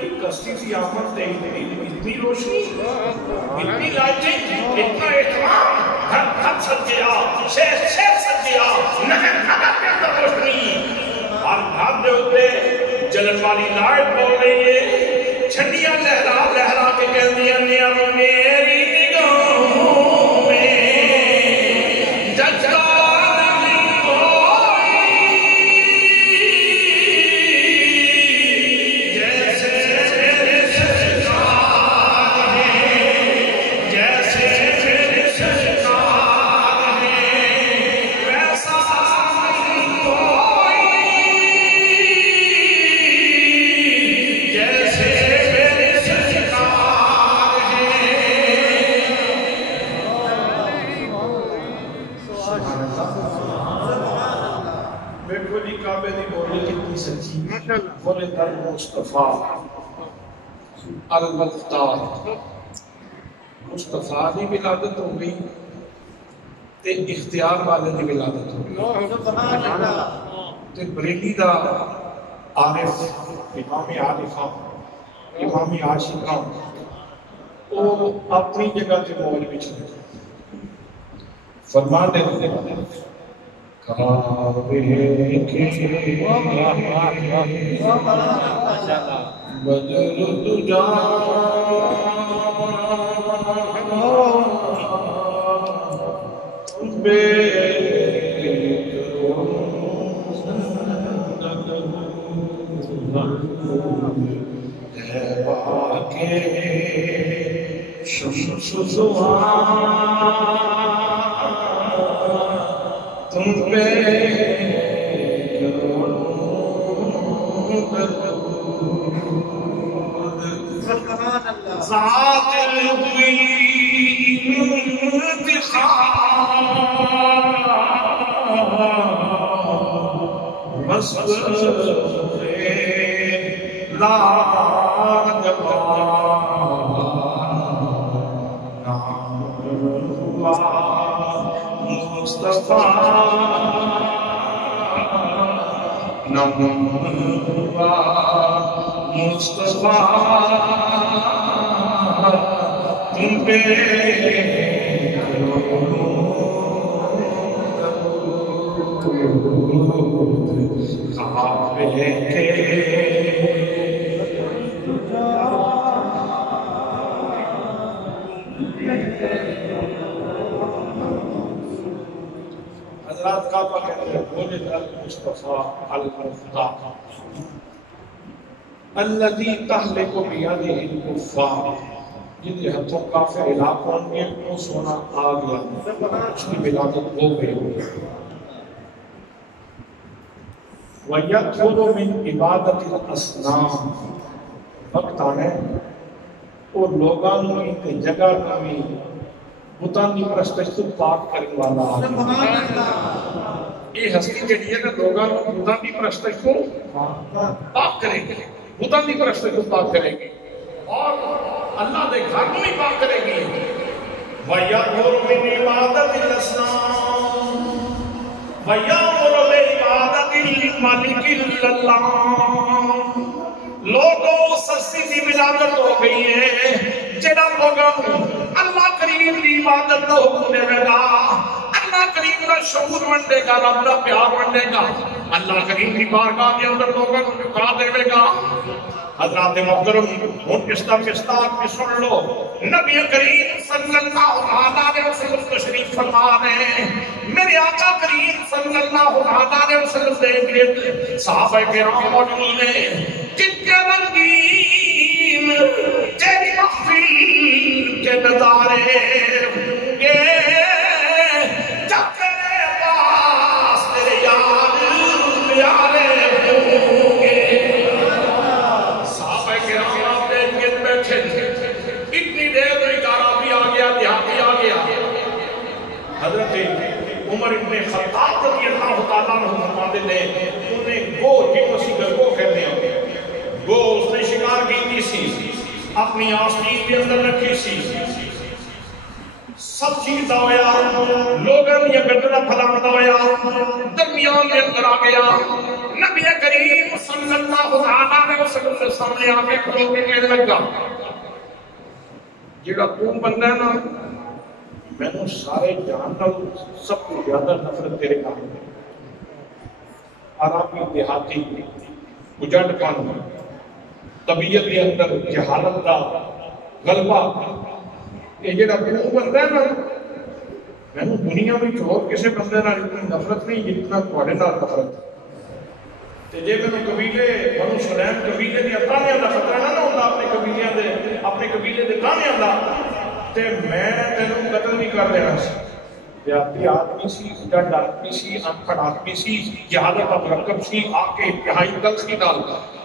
ایک کشتی کی آمد دے اتنی روشنی اتنی لائٹنگ اتنا اہتمام گھر گھر سج گیا شہر شہر سج گیا نہر نہر کے اندر روشنی اور گھر دے اوپر جلن والی لائٹ بول رہی ہے چھٹیاں لہرا لہرا کے کہندیاں نے اب میری نگاہوں میں ججا ولد المصطفیٰ المختار مصطفیٰ کی ولادت ہو گئی تے اختیار والے کی ولادت ہو گئی تے بریلی دا عارف امام عارفہ امام عاشقہ وہ اپنی جگہ تے مول وچ فرمان دے کعبے کے بدر دجا بے کے شمس تم پہ ذات ہوئی انتخاب بس لا مصطفیٰ مصطفیٰ تم پہ حضرات کعبہ کہتے ہیں ولد المصطفیٰ المختار الذی تہلک بیدہ الکفار جن کے ہاتھوں کافر ہلاک ہوں گے وہ سونا آ گیا اس کی ولادت ہو گئی وَيَكْفُرُ مِنْ عِبَادَةِ الْأَصْنَامِ وقت آنے اور لوگاں نو ایک جگہ نامی بتان کی پرستش تو پاک کرنے والا یہ ہستی جڑی ہے نا لوگاں نو بتان کی پرستش کو پاک کرے گی بتان کی پرستش کو پاک کرے گی اور اللہ دے گھر کو ہی پاک کرے گی وَيَكْفُرُ مِنْ عِبَادَةِ الْأَصْنَامِ وَيَأْمُرُ بِعِبَادَةِ الملك الا اللہ. لوگوں سستی دی ولادت ہو گئی ہے. جڑا لوگوں اللہ کریم دی عبادت دا حکم دے گا، اللہ کریم دا شعور ونڈے گا، رب دا پیار ونڈے گا، اللہ کریم دی بارگاہ کے اندر لوگوں کو جھکا دے گا. حضرات محترم ہن قصہ کی سن لو. نبی کریم صلی اللہ علیہ وسلم تشریف فرما رہے ہیں. میرے آقا کریم صلی اللہ علیہ وسلم دے گرد صحابہ کرام موجود ہیں. کتنے رنگین تیری محفل کے نظارے گے، جب تیرے پاس تیرے یار پیارے ہوں گے. صحابہ کرام آپ دے گرد بیٹھے تھے. اتنی دیر میں ادارہ بھی آ گیا، دیہاتی آ گیا. حضرت عمر ابن خطاب رضی اللہ تعالیٰ عنہ فرماتے تھے انہیں گو جن اسی گرگو کہتے ہیں، گو اس نے شکار کی سی، اپنی آستین کے اندر رکھی سی، سب چیز ہویا، لوگوں یہ گدرہ پھلانتا ہویا، درمیان کے اندر آ گیا. نبی کریم صلی اللہ علیہ وسلم کے سامنے آ کے کھلو کے کہنے لگا، جڑا تم بندہ ہے نا، میں نے سارے جانتا ہوں سب کو زیادہ نفرت تیرے کام ہے. عربی دیہاتی اجڑ پن، طبیعت کے اندر جہالت کا غلبہ، یہ جڑا تم بندہ ہے نا، میں نے دنیا میں اور کسی بندے نال اتنی نفرت نہیں جتنا تھوڑے نال نفرت. تے جے میں قبیلے بنو سلیم قبیلے دی تانیاں دا خطرہ نہ ہوندا، اپنے قبیلے دے تانیاں دا، تے میں تینوں قتل نہیں کر دینا سی. دیہاتی آدمی سی، جڈ آدمی سی، انپڑھ آدمی سی، جہالت کا مرکب سی، آ کے انتہائی تلخی نال،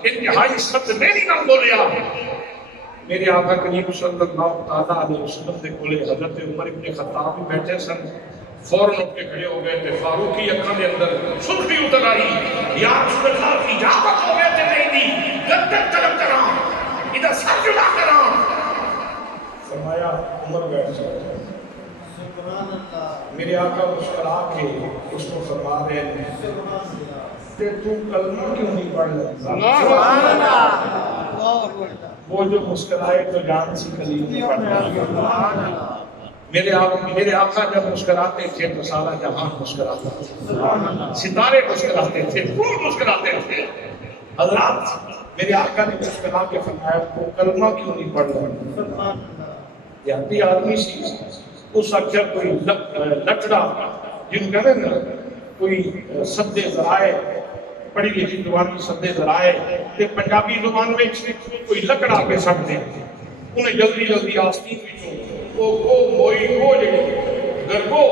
انتہائی سخت میری نال بولیا. میرے آقا کریم صلی اللہ تعالیٰ علیہ وسلم دے کولے حضرت عمر ابن خطاب بھی بیٹھے سن. فوراً اٹھ کے کھڑے ہو گئے تھے. فاروقی اکھاں دے اندر سرخی اتر آئی. یا رسول اللہ کی اجازت ہو گئے تھے نہیں دی، گردن طلب کراں، ادھر سر جدا کراں. فرمایا عمر بیٹھ جاؤ. میرے آقا مسکرا کے اس کو فرما رہے ہیں کہ تو کلمہ کیوں نہیں پڑھ لیتا؟ وہ جو مسکرائے تو جان سی کلیم نہیں پڑھتا. میرے آقا جب مسکراتے تھے تو سارا جہان مسکراتا تھا، ستارے مسکراتے تھے، پھول مسکراتے تھے. حضرات میرے آقا نے مسکرا کے فرمایا تو کلمہ کیوں نہیں پڑھ لیتا؟ دیہاتی آدمی سی، اس اکثر کوئی لٹڑا جن کہتے ہیں نا، کوئی سدے ذرائع پڑھی لکھی زبان کی سدے ذرائع تے پنجابی زبان میں کوئی لکڑا کے سکتے ہیں انہیں جلدی جلدی آستین وچوں وہ موئی کو جڑی گرگو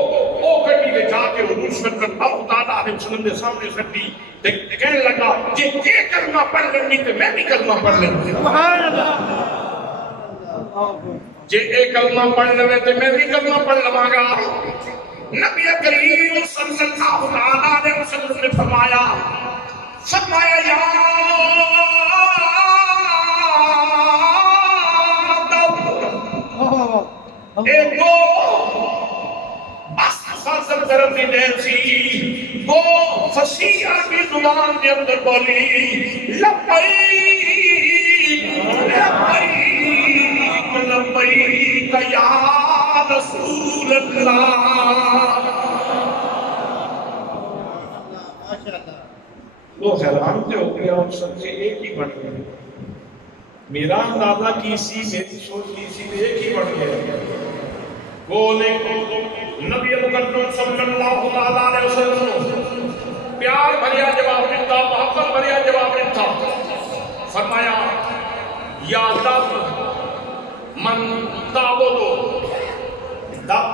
وہ کٹی کے جا کے حضور صلی اللہ تعالیٰ علیہ وسلم کے سامنے سٹی تے کہنے لگا جی یہ کلمہ پڑھ لینی تے میں بھی کلمہ پڑھ لینی. سبحان اللہ. جے ایک کلمہ پڑھ لوے تے میں بھی کلمہ پڑھ لواں گا. نبی کریم صلی اللہ علیہ وسلم نے فرمایا یا ایک وہ فاصل طرف دی دین سی، وہ فصیح عربی زبان کے اندر بولی لبیک لبیک یا رسول اللہ. وہ حیران تے ہو گیا اور سب سے ایک ہی بن گیا. میرا اندازہ کی سی، میری سوچ کی سی، ایک ہی بن گیا. بولے نبی مقدم صلی اللہ علیہ وسلم پیار بھریا جواب دیتا، محبت بھریا جواب دیتا. فرمایا یا دب من تعبدو، دب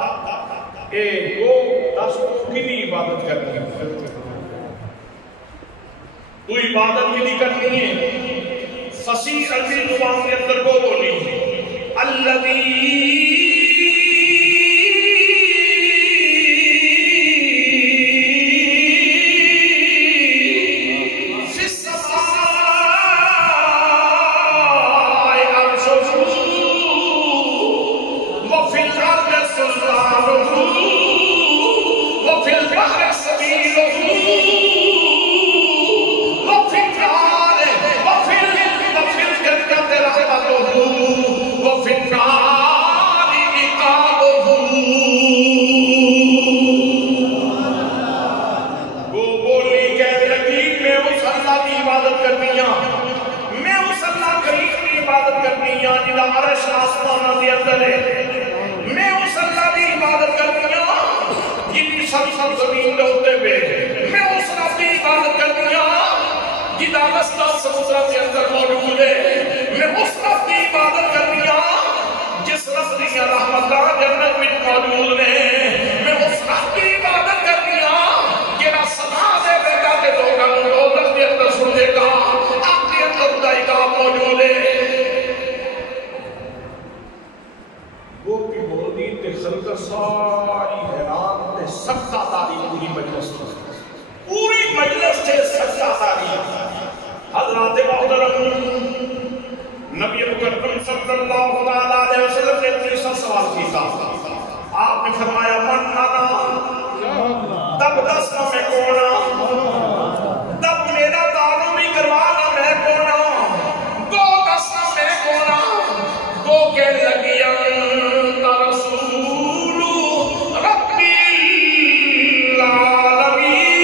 اے گو دس کی بھی عبادت کرنی ہے، تو عبادت کی نہیں کرنی ہے. فصیح عربی زبان کے اندر کو بولی الذی عرش آسمان دے اندر ہے میں اس اللہ دی عبادت کرنی ہوں جن سب زمین دے اوتے پہ میں اس رب دی عبادت کرنی ہوں جدا رستہ سمندر دے اندر موجود ہے میں اس رب دی عبادت کرنی ہوں جس رب دی رحمتاں جنت وچ موجود نے میں اس رب دی عبادت کرنی ہوں جڑا سزا دے گا تے لوکاں نوں دوزخ دے اندر سٹ دے گا اپنے اندر دا عذاب موجود ہے وہ بھی بولدی تے خلق ساری حیران تے سکتہ داری پوری مجلس سے سکتہ داری حضرات محترم نبی مکرم صلی اللہ علیہ وسلم نے تیسرا سوال کیا آپ نے فرمایا من انا تب دسنا میں کونا تب میرا تعلق بھی کروانا میں کونا گو دسنا میں کونا گو کہنے لگی انت رسول رب العالمین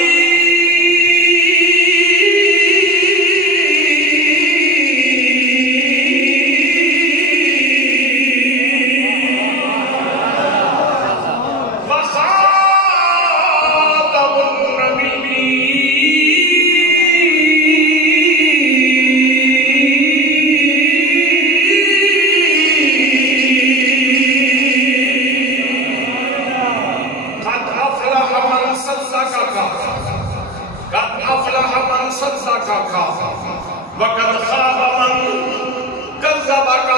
وَقَدْ خَابَ مَنْ كَذَّبَكَ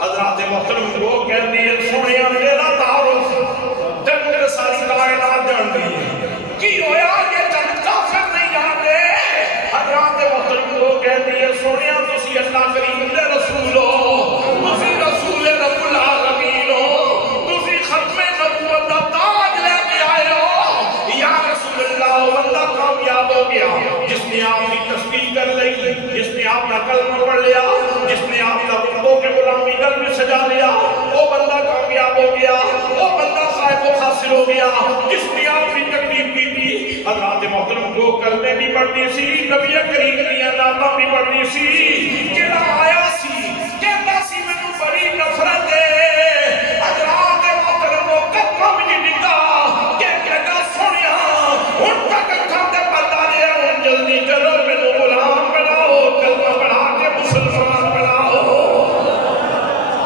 حضرات محترم لوگ کہتے ہیں سنیا میرا تعارف جنت ساری کائنات جان دی کی ہویا یہ چند کافر نہیں جانتے حضرات محترم لوگ کہتے ہیں سنیا تسی اللہ کریم دے رسول ہو تسی رسول رب العالمین ہو تسی ختم نبوت دا تاج لے کے آئے ہو یا رسول اللہ بندہ کامیاب ہو گیا جس نے آپ کی تصدیق کر لی جس نے آپ کا کلمہ پڑھ لیا جس نے آپ کا بندوں کے غلامی گھر میں سجا لیا وہ بندہ کامیاب ہو گیا وہ بندہ صاحب و حاصل ہو گیا جس نے آپ کی تکلیف کی تھی حضرات محترم کو کلمے بھی پڑھنی سی نبی کریم کی نعتاں بھی پڑھنی سی جڑا آیا سی کہتا سی مینوں بڑی نفرت ہے حضرات محترم کو کلمہ بھی نہیں ڈگا کہ کہتا سنیا ان تک کھاتے پتا دیا ان جلدی کرو مینوں غلام بناؤ کلمہ پڑھا کے مسلمان بناؤ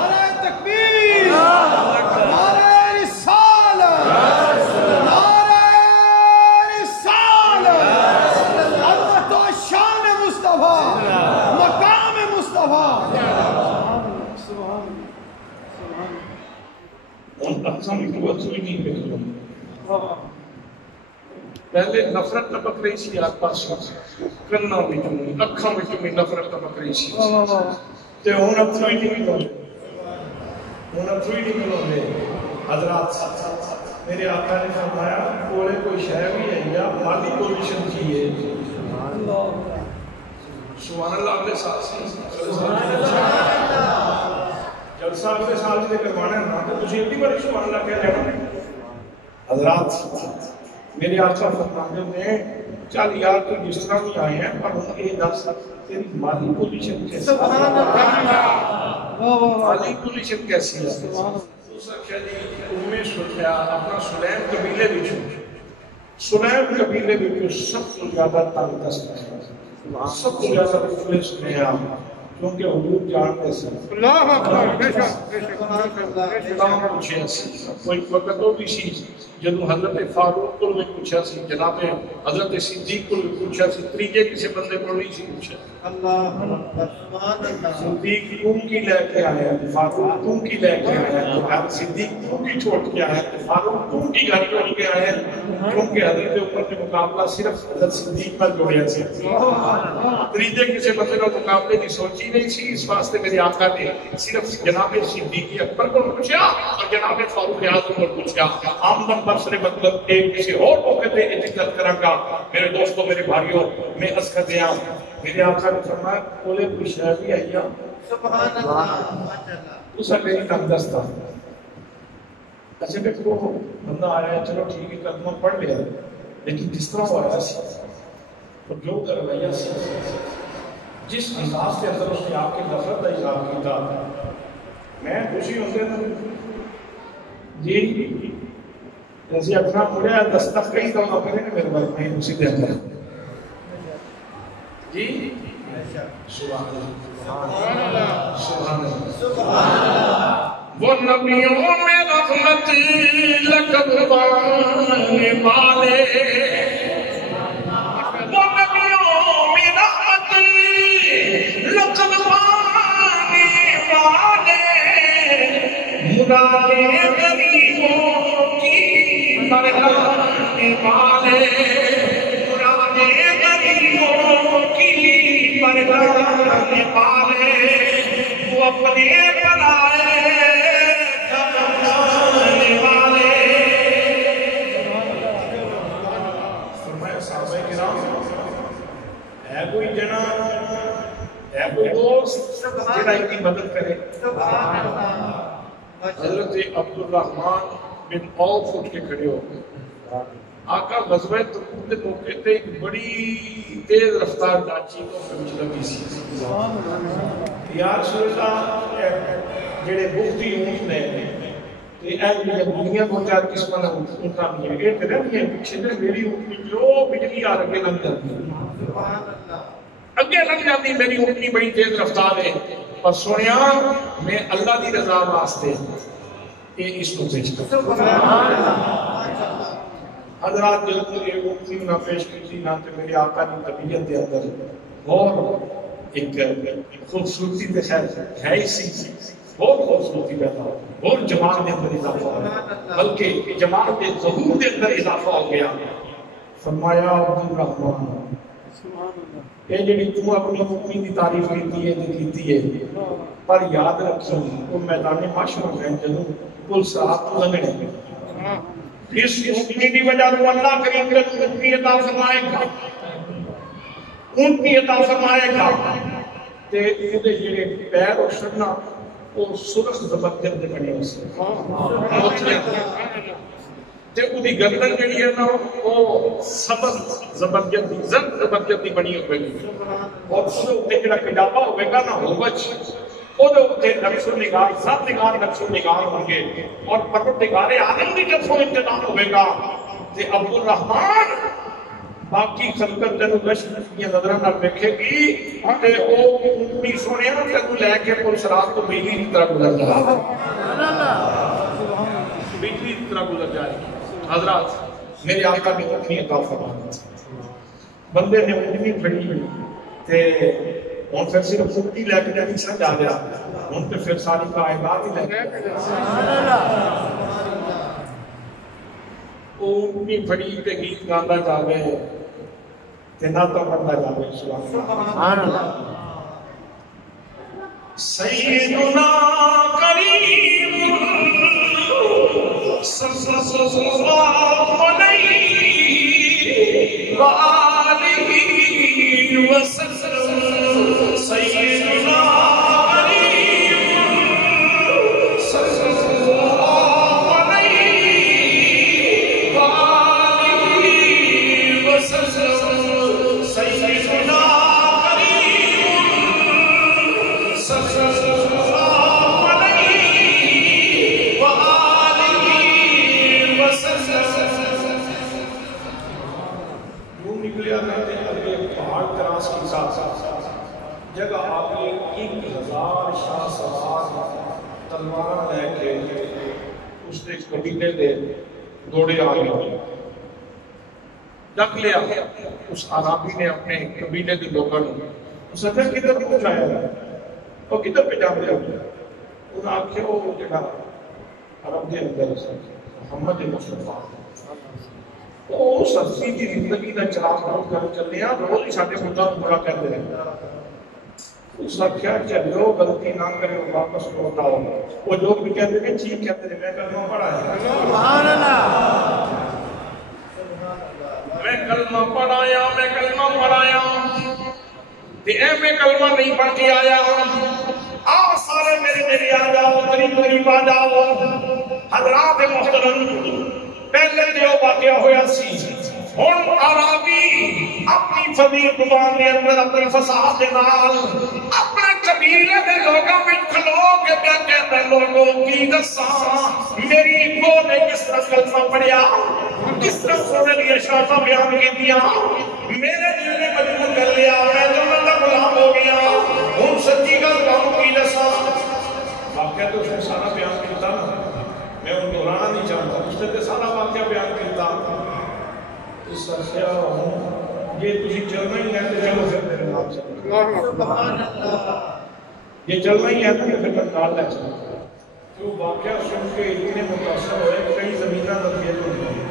نعرہ تکبیر نعرہ رسالت نعرہ رسالت عظمت و شان مصطفیٰ مقام مصطفیٰ سبحان سبحان ان اقسام کی قوت ہوئی نہیں پہ پہلے نفرت ٹپک رہی سی آس پاس کناں وچوں اکھاں وچوں بھی نفرت ٹپک رہی سی تے ہن اتھرو ہی نہیں نکلے ہن اتھرو ہی نہیں نکلے حضرات میرے آقا نے فرمایا کولے کوئی شے بھی ہے یا مالی پوزیشن کی ہے سبحان اللہ اپنے ساتھ جلسہ اپنے ساتھ سے کروانا ہے نا تو تجھے اتنی بڑی سبحان اللہ کہہ لینا حضرات میرے آقا فرماتے ہیں چل یار تو جس طرح بھی آئے ہیں پر ان کے دس تیری مالی پوزیشن کیسی مالی پوزیشن کیسی ہے دوسرا کیا جی تمہیں سوچیا اپنا سلیم قبیلے بچوں سلیم قبیلے بچوں سب سے زیادہ تنگ دست ہے سب سے زیادہ مفلس میں آپ کیونکہ حضور جانتے سے اللہ اکبر بے شک تمام پوچھے سی کوئی وقت ہو بھی سی جدو حضرت فاروق کو بھی پوچھا سی جناب حضرت صدیق کو بھی پوچھا سی تریجے کسی بندے کو نہیں سی پوچھا اللہ سبحان اللہ صدیق تم کی لے کے آیا فاروق تم کی لے کے آیا تو صدیق تم کی چھوڑ کے آیا فاروق تم کی گھر چھوڑ کے آیا کیونکہ حضرت اوپر کے مقابلہ صرف حضرت صدیق پر جوڑیا سی تریجے کسی بندے کا مقابلے کی سوچی نہیں سی اس واسطے میرے آقا نے صرف جناب صدیق اکبر کو پوچھا اور جناب فاروق اعظم کو پوچھا آمدن پر سے مطلب ایک کسی اور موقع پہ ذکر کروں گا میرے دوستوں میرے بھائیوں میں عرض کر دیا میرے آقا نے فرمایا کولے کوئی شے بھی آئی سبحان اللہ ماشاءاللہ اس کا کہیں تنگ دست تھا اچھا دیکھو بندہ آیا ہے چلو ٹھیک ہے کلمہ پڑھ لیا لیکن جس طرح وہ آیا سی اور جو کر رہا سی جس انداز کے اندر اس نے آپ کی نفرت کا اظہار کیا میں خوشی ہوتے نا جی جیسے اپنا پورے دستخط کئی دفعہ کریں نا میرے بھائی میں اسی دے اندر جی سبحان اللہ سبحان اللہ وہ نبیوں میں رحمت لقب پانے والے وہ نبیوں میں رحمت لقب پانے والے مرادیں غریبوں کی برلانے والے مرادیں غریبوں کی برلانے والے وہ اپنے بنائے جمانے والے فرمایا صحابہ کرام ہے کوئی جنا ہے کوئی دوست جنا ان کی مدد کرے حضرت عبدالرحمن بن عوف اٹھ کے کھڑے ہو گئے آقا غزوہ تبوک کے موقع تے ایک بڑی تیز رفتار ڈاچی کو فوج لگی سی یا رسول اللہ جڑے بختی اونٹ نے تے اے دنیا کو چار قسماں دا اونٹاں بھی ہے اے تے نہیں پیچھے تے میری اونٹنی جو بجلی آ کے لگ جاتی سبحان اللہ اگے لگ جاتی میری اونٹنی بڑی تیز رفتار ہے پر سنیا میں اللہ دی رضا واسطے اس کو بھیجتا سبحان اللہ حضرات جب یہ اونٹنی نہ پیش کی نہ تے میرے آقا کی طبیعت دے اندر اور ایک خوبصورتی تے خیر ہے ہی سی بہت خوبصورتی پیدا ہو اور جمال کے اندر اضافہ ہو بلکہ جمال کے ظہور کے اندر اضافہ ہو گیا فرمایا عبدالرحمن یہ جڑی تو اپنی اونٹنی کی تعریف کیتی ہے پر یاد رکھی وہ میدان محشر میں جدوں پل صراط لنگنے اس اونٹنی کی وجہ سے اللہ کریم نے اونٹنی عطا فرمائے گا اونٹنی عطا فرمائے گا تے اودے جڑے پیر اور شرنا وہ سرخ زبردست دے بنے اس تے اودی گردن جڑی ہے نا وہ سبز زبردست زبردست بنی ہوے گی اور اس تے جڑا کجاپا ہوے گا نا ہوبچ نقش نگار سب نگار نقش نگار ہوں گے اور پروردگار عالم بھی جب سو انتظام ہوئے گا تے عبدالرحمن باقی خلقت تینو لشت کی نظرہ نہ دیکھے گی تے او اونٹنی سونے نا تینو لے کے پل صراط تو بجلی کی طرح گزر جائے بجلی کی طرح گزر جائے حضرات میرے آقا نے اونٹنی عطا فرمائی بندے نے اونٹنی پھڑی تے ان پھر صرف اونٹنی لے کے نہیں سمجھ آ گیا ان پہ پھر ساری کائنات ہی لے کے اونٹنی پھڑی تے گیت گانا جاوے تے نعتاں پڑھنا جاوے سبحان اللہ سیدنا کریم صلی اللہ علیہ وآلہ وسلم سیدنا کریم صلی اللہ علیہ وآلہ وسلم سیدنا کریم صلی اللہ علیہ وآلہ وسلم وہ نکلیا کرتے اگے پہاڑ تراس کی ساتھ جگہ آگے 1000 شاہ سوار تلوار لے کے اس نے قبیلے دے دوڑے آ گئے ڈک لیا اس عرابی نے اپنے قبیلے کے لوگوں نے اس نے کدھر پہنچایا وہ کدھر پہ جا رہے انہوں نے آخیا وہ جگہ عرب کے اندر محمد مصطفیٰ وہ سبزی کی زندگی کا چراغ بند کر چلے ہیں روز ہی سارے مدعا پورا کرتے ہیں اس کا کیا چلو غلطی نہ کرے واپس لوٹ آؤ وہ لوگ بھی کہتے ہیں ٹھیک کہتے ہیں میں کلمہ پڑھا ہے سبحان اللہ میں کلمہ پڑھایا تے اے میں کلمہ نہیں پڑھ کے آیا آپ سارے میرے آ جاؤ قریب آ جاؤ حضرات محترم پہلے جو واقعہ ہویا سی ہن عربی اپنی فضیل زبان دے اندر اپنی فصاحت دے نال اپنے قبیلے دے لوگوں میں کھلو کے پیا کہتے لوگوں کی دساں میری گو نے کس طرح کلمہ پڑھیا کس طرح سونے لیے شرطاں بیان کی دیا میرے دل نے مجبور کر لیا میں جنت کا غلام ہو گیا ہوں سچی گل کہوں کی دساں واقعہ تو اس نے سارا بیان کیتا نا میں ان دہرانا نہیں چاہتا اس نے سارا واقعہ بیان کیتا اس سرسیا ہوں یہ تجھے چلنا ہی ہے تو چلو پھر میرے نام سے یہ چلنا ہی ہے تو پھر کنٹرول لے چلو تو واقعہ سن کے اتنے متاثر ہوئے کئی زمینہ نتیت ہو گئی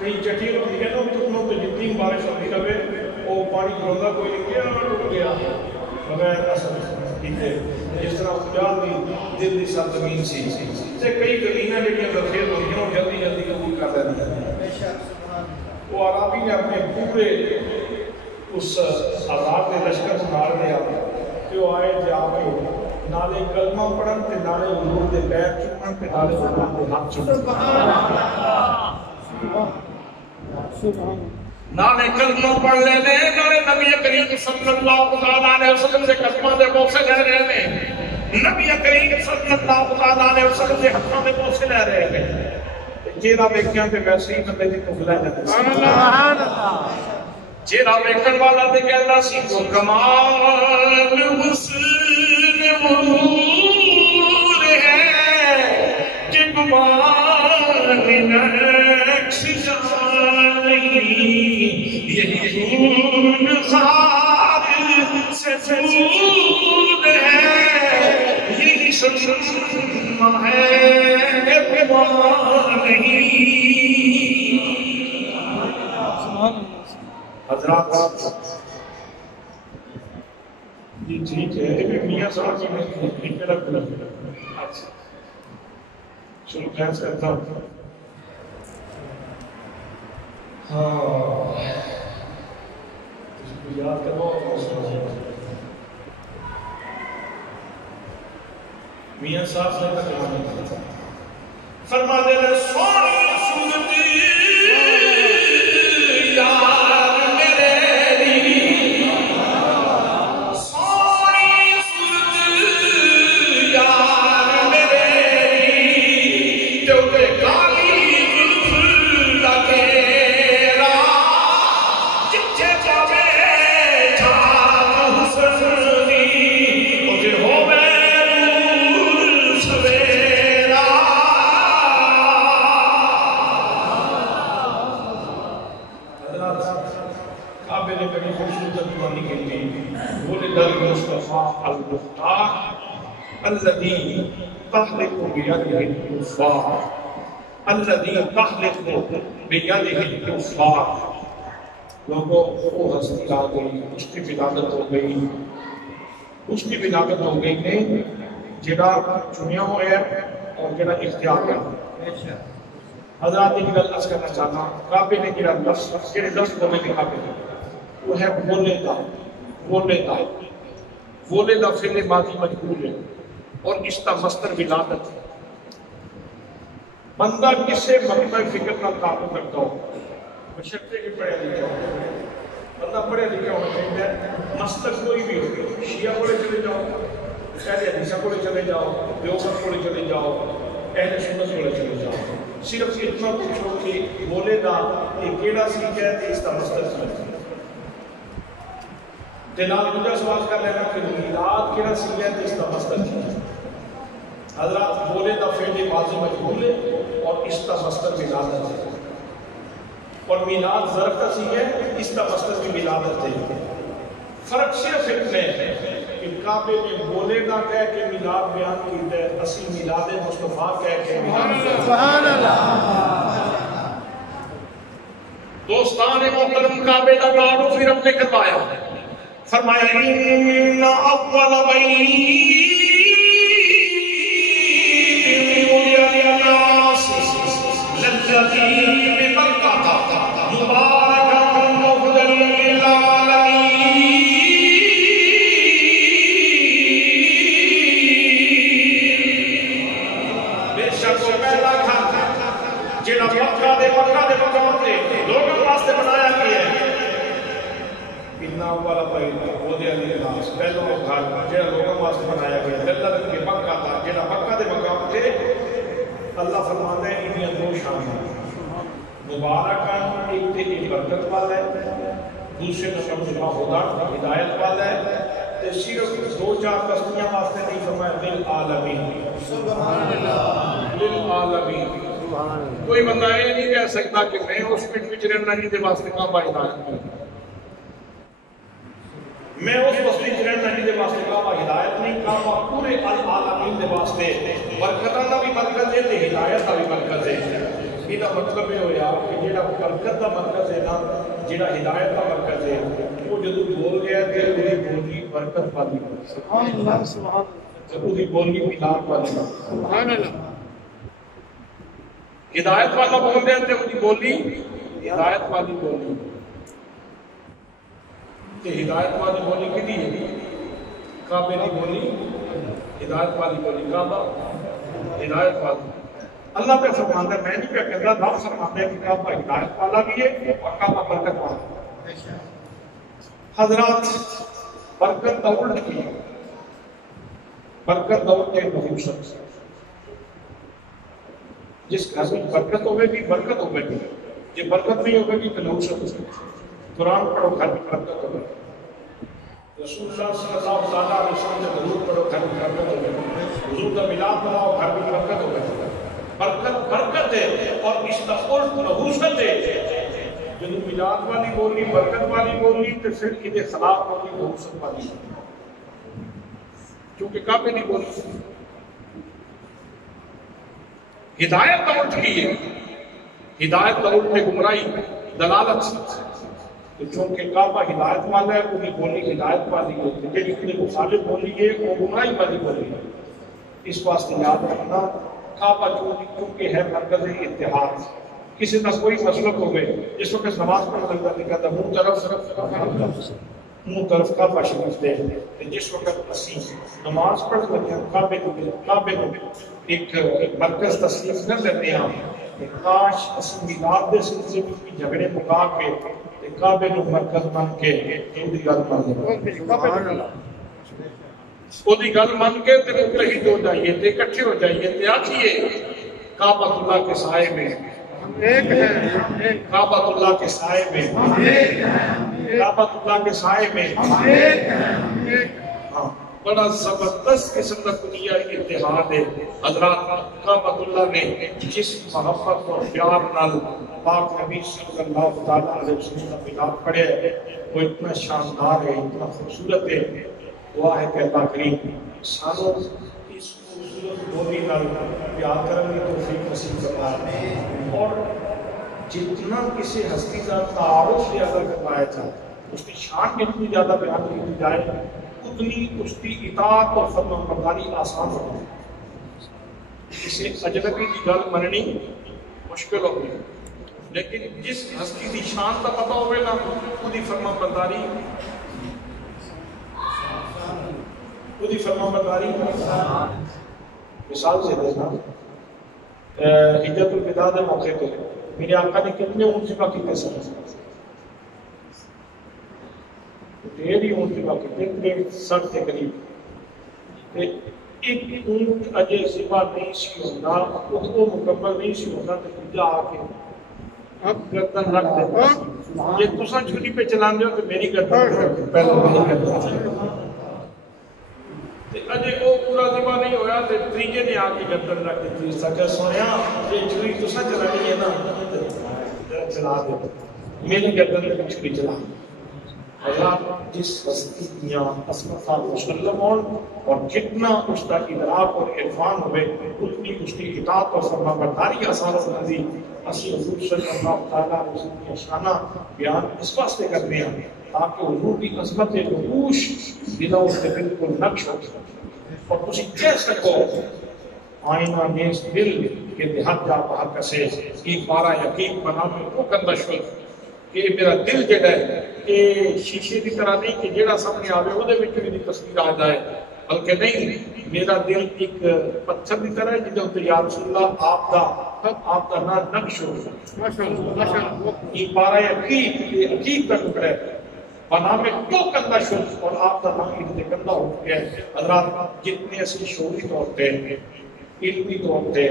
کئی چٹی ہوتی ہے نا اتنوں پہ جتنی بارش ہوتی رہے وہ پانی کھولنا کوئی نہیں کیا ٹوٹ گیا بغیر کا سب کیتے جس طرح خجال دی دل دی سب زمین سی سے کئی زمینہ جڑیاں نتیت ہوتی ہیں وہ جلدی جلدی قبول کر رہی ہیں وہ عرابی نے اپنے پورے اس آزاد کے لشکر سے مار دیا کہ وہ آئے جا کے نالے کلمہ پڑھن تے نالے حضور دے پیر چومن تے نالے حضور دے ہاتھ چومن نالے کلمہ پڑھ لینے نالے نبی کریم صلی اللہ علیہ وسلم سے کلمہ دے بوسے لے رہے ہیں نبی کریم صلی اللہ علیہ وسلم سے ہاتھوں میں بوسے لے رہے ہیں جیرا بیکیاں پہ ویسے ہی بندے دی تفلہ ہے سبحان اللہ جیرا بیکن والا دے کہنا سی کو کمال حسن مرور ہے کہ گمان نقش جانی یہی خون خار سے دور ہے یہی سنما ہے حضرات یہ ٹھیک ہے میاں صاحب کی میرا شروع بحث کرتا ہوں ہاں یاد کرو میاں صاحب سے کلام نہیں فرما دے رہے سونی صورتی یار میرے سونی صورتی یار میرے جو کہ کالی لگیرا جچے جاوے جھاگ حسنی اور پھر ہوئے الذي تخلق بيده الكفار الذي تخلق بيده الكفار لوگوں کو ہستی آ گئی اس کی ولادت ہو گئی اس کی ولادت ہو گئی نے جڑا چنیا ہوا ہے اور جڑا اختیار کیا حضرات کی گل عرض کرنا چاہتا کعبے نے جڑا لفظ جڑے لفظ بولے کے کعبے وہ ہے بولے دا فعل ماضی مجبور ہے اور اس کا مصدر ولادت بندہ کسے مقطع فکر کا تعلق رکھتا ہو بشرطے کے پڑھے لکھے ہو بندہ پڑھے لکھے ہونا چاہیے مصدر کوئی بھی ہو شیعہ کو چلے جاؤ اہل حدیثہ کو چلے جاؤ دیوبند کو چلے جاؤ اہل سنت کو چلے جاؤ صرف اتنا پوچھو کہ بولے دا یہ کیڑا سیکھ ہے اس کا مصدر سمجھتا ہے جناب مجھے سوال کر لینا کہ میلاد کیڑا سی ہے اس کا مصدر کیا ہے حضرات بولے دا فعل ماضی مجہول ہے اور اس کا مصدر ولادت ہے اور میلاد ظرف کا سی ہے اس کا مصدر بھی ولادت ہے فرق صرف اتنے ہے کہ کعبے میں بولے دا کہہ کے میلاد بیان کیتا ہے اسی میلاد مصطفیٰ کہہ کے سبحان اللہ دوستان محترم کعبے دا تعارف پھر ہم نے کروایا فرمایا ان اول بیت وضع للناس للذی ببکہ مبارکا وہدی للعالمین بے شک وہ پہلا گھر جنہاں مکہ دے مقام تے لوگوں واسطے بنایا گیا ہے ان اول والا پائی وہ دے علی ناس پہلو گھر جہاں لوگوں واسطے بنایا گیا اللہ کے مکہ تھا جہاں مکہ دے مقام تھے اللہ فرماتا ہے انہیں دو شان مبارکان ایک تے ایک برکت والا ہے دوسرے نمبر میں خدا ہدایت والا ہے تے صرف دو چار بستیاں واسطے نہیں فرمایا للعالمین سبحان اللہ للعالمین کوئی بندہ یہ نہیں کہہ سکتا کہ میں اس میں رہنا نہیں دے واسطے کعبہ ہدایت میں اس بستی رہنا نہیں دے واسطے کعبہ ہدایت نہیں کعبہ پورے العالمین دے واسطے برکتاں دا بھی مرکز ہے تے ہدایت دا بھی مرکز ہے یہ مطلب یہ ہویا کہ جیڑا برکت دا مرکز ہے نا جیڑا ہدایت دا مرکز ہے وہ جدو بول گیا تے وہی بولی برکت والی سبحان اللہ سبحان اللہ وہی بولی ملاد والی سبحان اللہ ہدایت والا بول رہے تھے وہی بولی ہدایت والی بولی کہ ہدایت والی بولی کتنی ہے کعبے کی بولی ہدایت والی بولی کعبہ ہدایت والی اللہ پہ فرماتا ہے میں نہیں پہ کہتا رب فرماتا ہے کہ کعبہ ہدایت والا بھی ہے اور کعبہ برکت والا حضرات برکت دوڑ کی برکت دوڑ کے نحوست جس گھر میں برکت ہوئے گی برکت ہوئے گی یہ برکت نہیں ہوئے گی تو نحوست ہوگی قرآن پڑھو گھر میں برکت ہوگی رسول اللہ صلی اللہ علیہ وسلم سے درود پڑھو گھر میں برکت ہوگی حضور کا ملاد بناؤ گھر میں برکت ہوگی برکت برکت ہے اور اس کا الٹ نحوست ہے جب ملاد والی بولی برکت والی بولی تو پھر یہ خلاف بولی نحوست والی کیونکہ کعبے نہیں بولی ہدایت کا الٹ کی ہے ہدایت کا الٹ میں گمراہی دلالت تو چونکہ کعبہ ہدایت والا ہے انہیں بولی ہدایت والی ہوتی ہے لیکن انہیں مخالف بولی ہے وہ گمراہی والی بولی ہے اس واسطے یاد رکھنا کعبہ چونکہ ہے مرکز اتحاد کسی کا کوئی مسلک ہو گئے جس وقت نماز پڑھنے لگتا نہیں کہتا منہ طرف کعبہ شریف دے جس وقت اسی نماز پڑھ لگے کعبے کو ایک مرکز تصنیف کر لیتے ہیں کاش اسی میلاد دے سلسلے میں جھگڑے مکا کے کعبے کو مرکز مان کے دی گل مان کے تے متحد ہو جائیے تے اکٹھے ہو جائیے تے آکھیے کعبۃ اللہ کے سائے میں ایک ہے کعبۃ اللہ کے سائے میں ایک ہے کعبۃ اللہ کے سائے میں ایک ہے بڑا زبردست قسم کا دنیا اتحاد ہے حضرات کعبۃ اللہ نے جس محبت اور پیار نال پاک نبی صلی اللہ تعالیٰ علیہ وسلم کا ملاد پڑھے وہ اتنا شاندار ہے اتنا خوبصورت ہے دعا ہے کہ اللہ کریم سانوں اس خوبصورت بولی نال پیار کرنے کی توفیق نصیب فرمائے اور جتنا کسی ہستی کا تعارف زیادہ کروایا جائے اس کی شان جتنی زیادہ بیان کی جائے اتنی اس کی اطاعت اور فرمان برداری آسان ہو اسے اجنبی کی گل مننی مشکل ہو گئی لیکن جس ہستی کی شان کا پتہ ہوئے نا خودی فرمان برداری مثال سے دینا حجت الوداع کے موقع پہ میرے آقا نے کتنے اونٹ ذبح کیتے سن ڈھیر ہی اونٹ ذبح کیتے 60 کے قریب ایک اونٹ اجے ذبح نہیں سی ہوتا اس کو مکمل نہیں سی ہوتا تو دوجا آ کے اب گردن رکھ دیتا یہ تساں چھری پہ چلاندے ہو تو میری گردن پہلے نہیں کرتا اجے وہ پورا ذبح نہیں ہویا تے تیجے نے آ کے گردن رکھ دیتی سچا سویا یہ چھری تساں چلانی ہے نا چلا دے میری گردن پہ چھری چلا اللہ جس ہستی دنیا اسمت مسلم اور جتنا اس کا ادراک اور عرفان ہوئے اتنی اس کی اطاعت اور فرما برداری آسان ہوتی اسی حضور صلی اللہ تعالیٰ علیہ وسلم کی شانہ بیان اس واسطے کرتے ہیں تاکہ حضور کی عظمت نقوش دلوں سے بالکل نقش ہو اور تسی کہہ سکو آئینہ نیز دل کے دہت جا باہر کسے ایک بارہ یقین بنا میں وہ کرنا شروع کہ میرا دل جڑا ہے کہ شیشے کی طرح نہیں کہ جڑا سامنے آوے وہ دے وچوں دی تصویر آ جائے بلکہ نہیں میرا دل ایک پتھر کی طرح ہے جدوں تے یا رسول اللہ آپ کا نام نقش ہو ماشاءاللہ یہ بارہ عقیق کا ٹکڑا ہے بنا میں تو کندہ شد اور آپ کا نام اتنے کندہ ہو گیا حضرات جتنے اسی شعوری طور پہ علمی طور پہ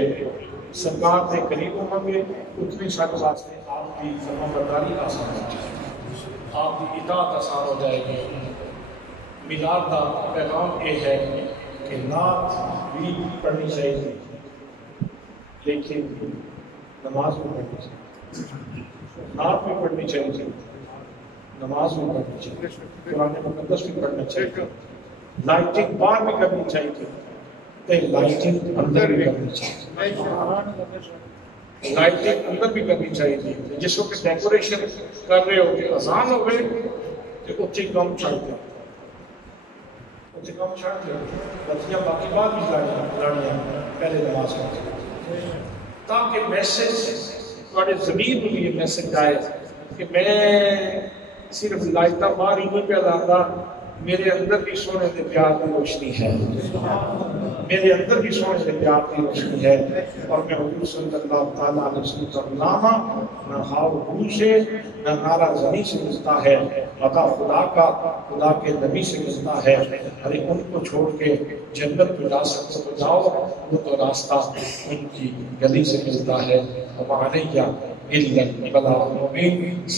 سرکار کے قریب ہوں گے اتنے سارے واسطے آپ کی فرما برداری آسان ہو جائے گی، آپ کی اطاعت آسان ہو جائے گی۔ میلاد کا پیغام یہ ہے کہ نعت بھی پڑھنی چاہیے لیکن نماز بھی پڑھنی چاہیے، نعت بھی پڑھنی چاہیے، نماز بھی پڑھنی چاہیے، قرآن مقدس بھی پڑھنا چاہیے، لائٹنگ باہر بھی کرنی چاہیے، لائٹنگ اندر بھی کرنی چاہیے، لائٹنگ اندر بھی کرنی چاہیے۔ جس وقت ڈیکوریشن کر رہے ہو کہ اذان ہو گئے تو اچھی کم چھڑ دیں، اچھی کم چھڑ دیں، بچیاں باقی بعد بھی لڑیاں پہلے نماز پڑھیں تاکہ میسج تھوڑے ضمیر میں یہ میسج آئے کہ میں صرف لائٹاں باہر ہی نہیں پہ لاتا، میرے اندر بھی سونے کے پیار کی روشنی ہے، میرے اندر بھی سونے کے پیار کی روشنی ہے، اور میں حضور صلی اللہ تعالیٰ علیہ وسلم کا غلام نہ ہاؤ گو سے نہ نعرہ زنی سے ملتا ہے، عطا خدا کا خدا کے نبی سے ملتا ہے۔ ارے ان کو چھوڑ کے جنت میں جا سکتے تو جاؤ، وہ تو راستہ ان کی گلی سے ملتا ہے۔ وَمَعَلَيَّ إِلَّا الْبَلَاغُ الْمُبِينُ۔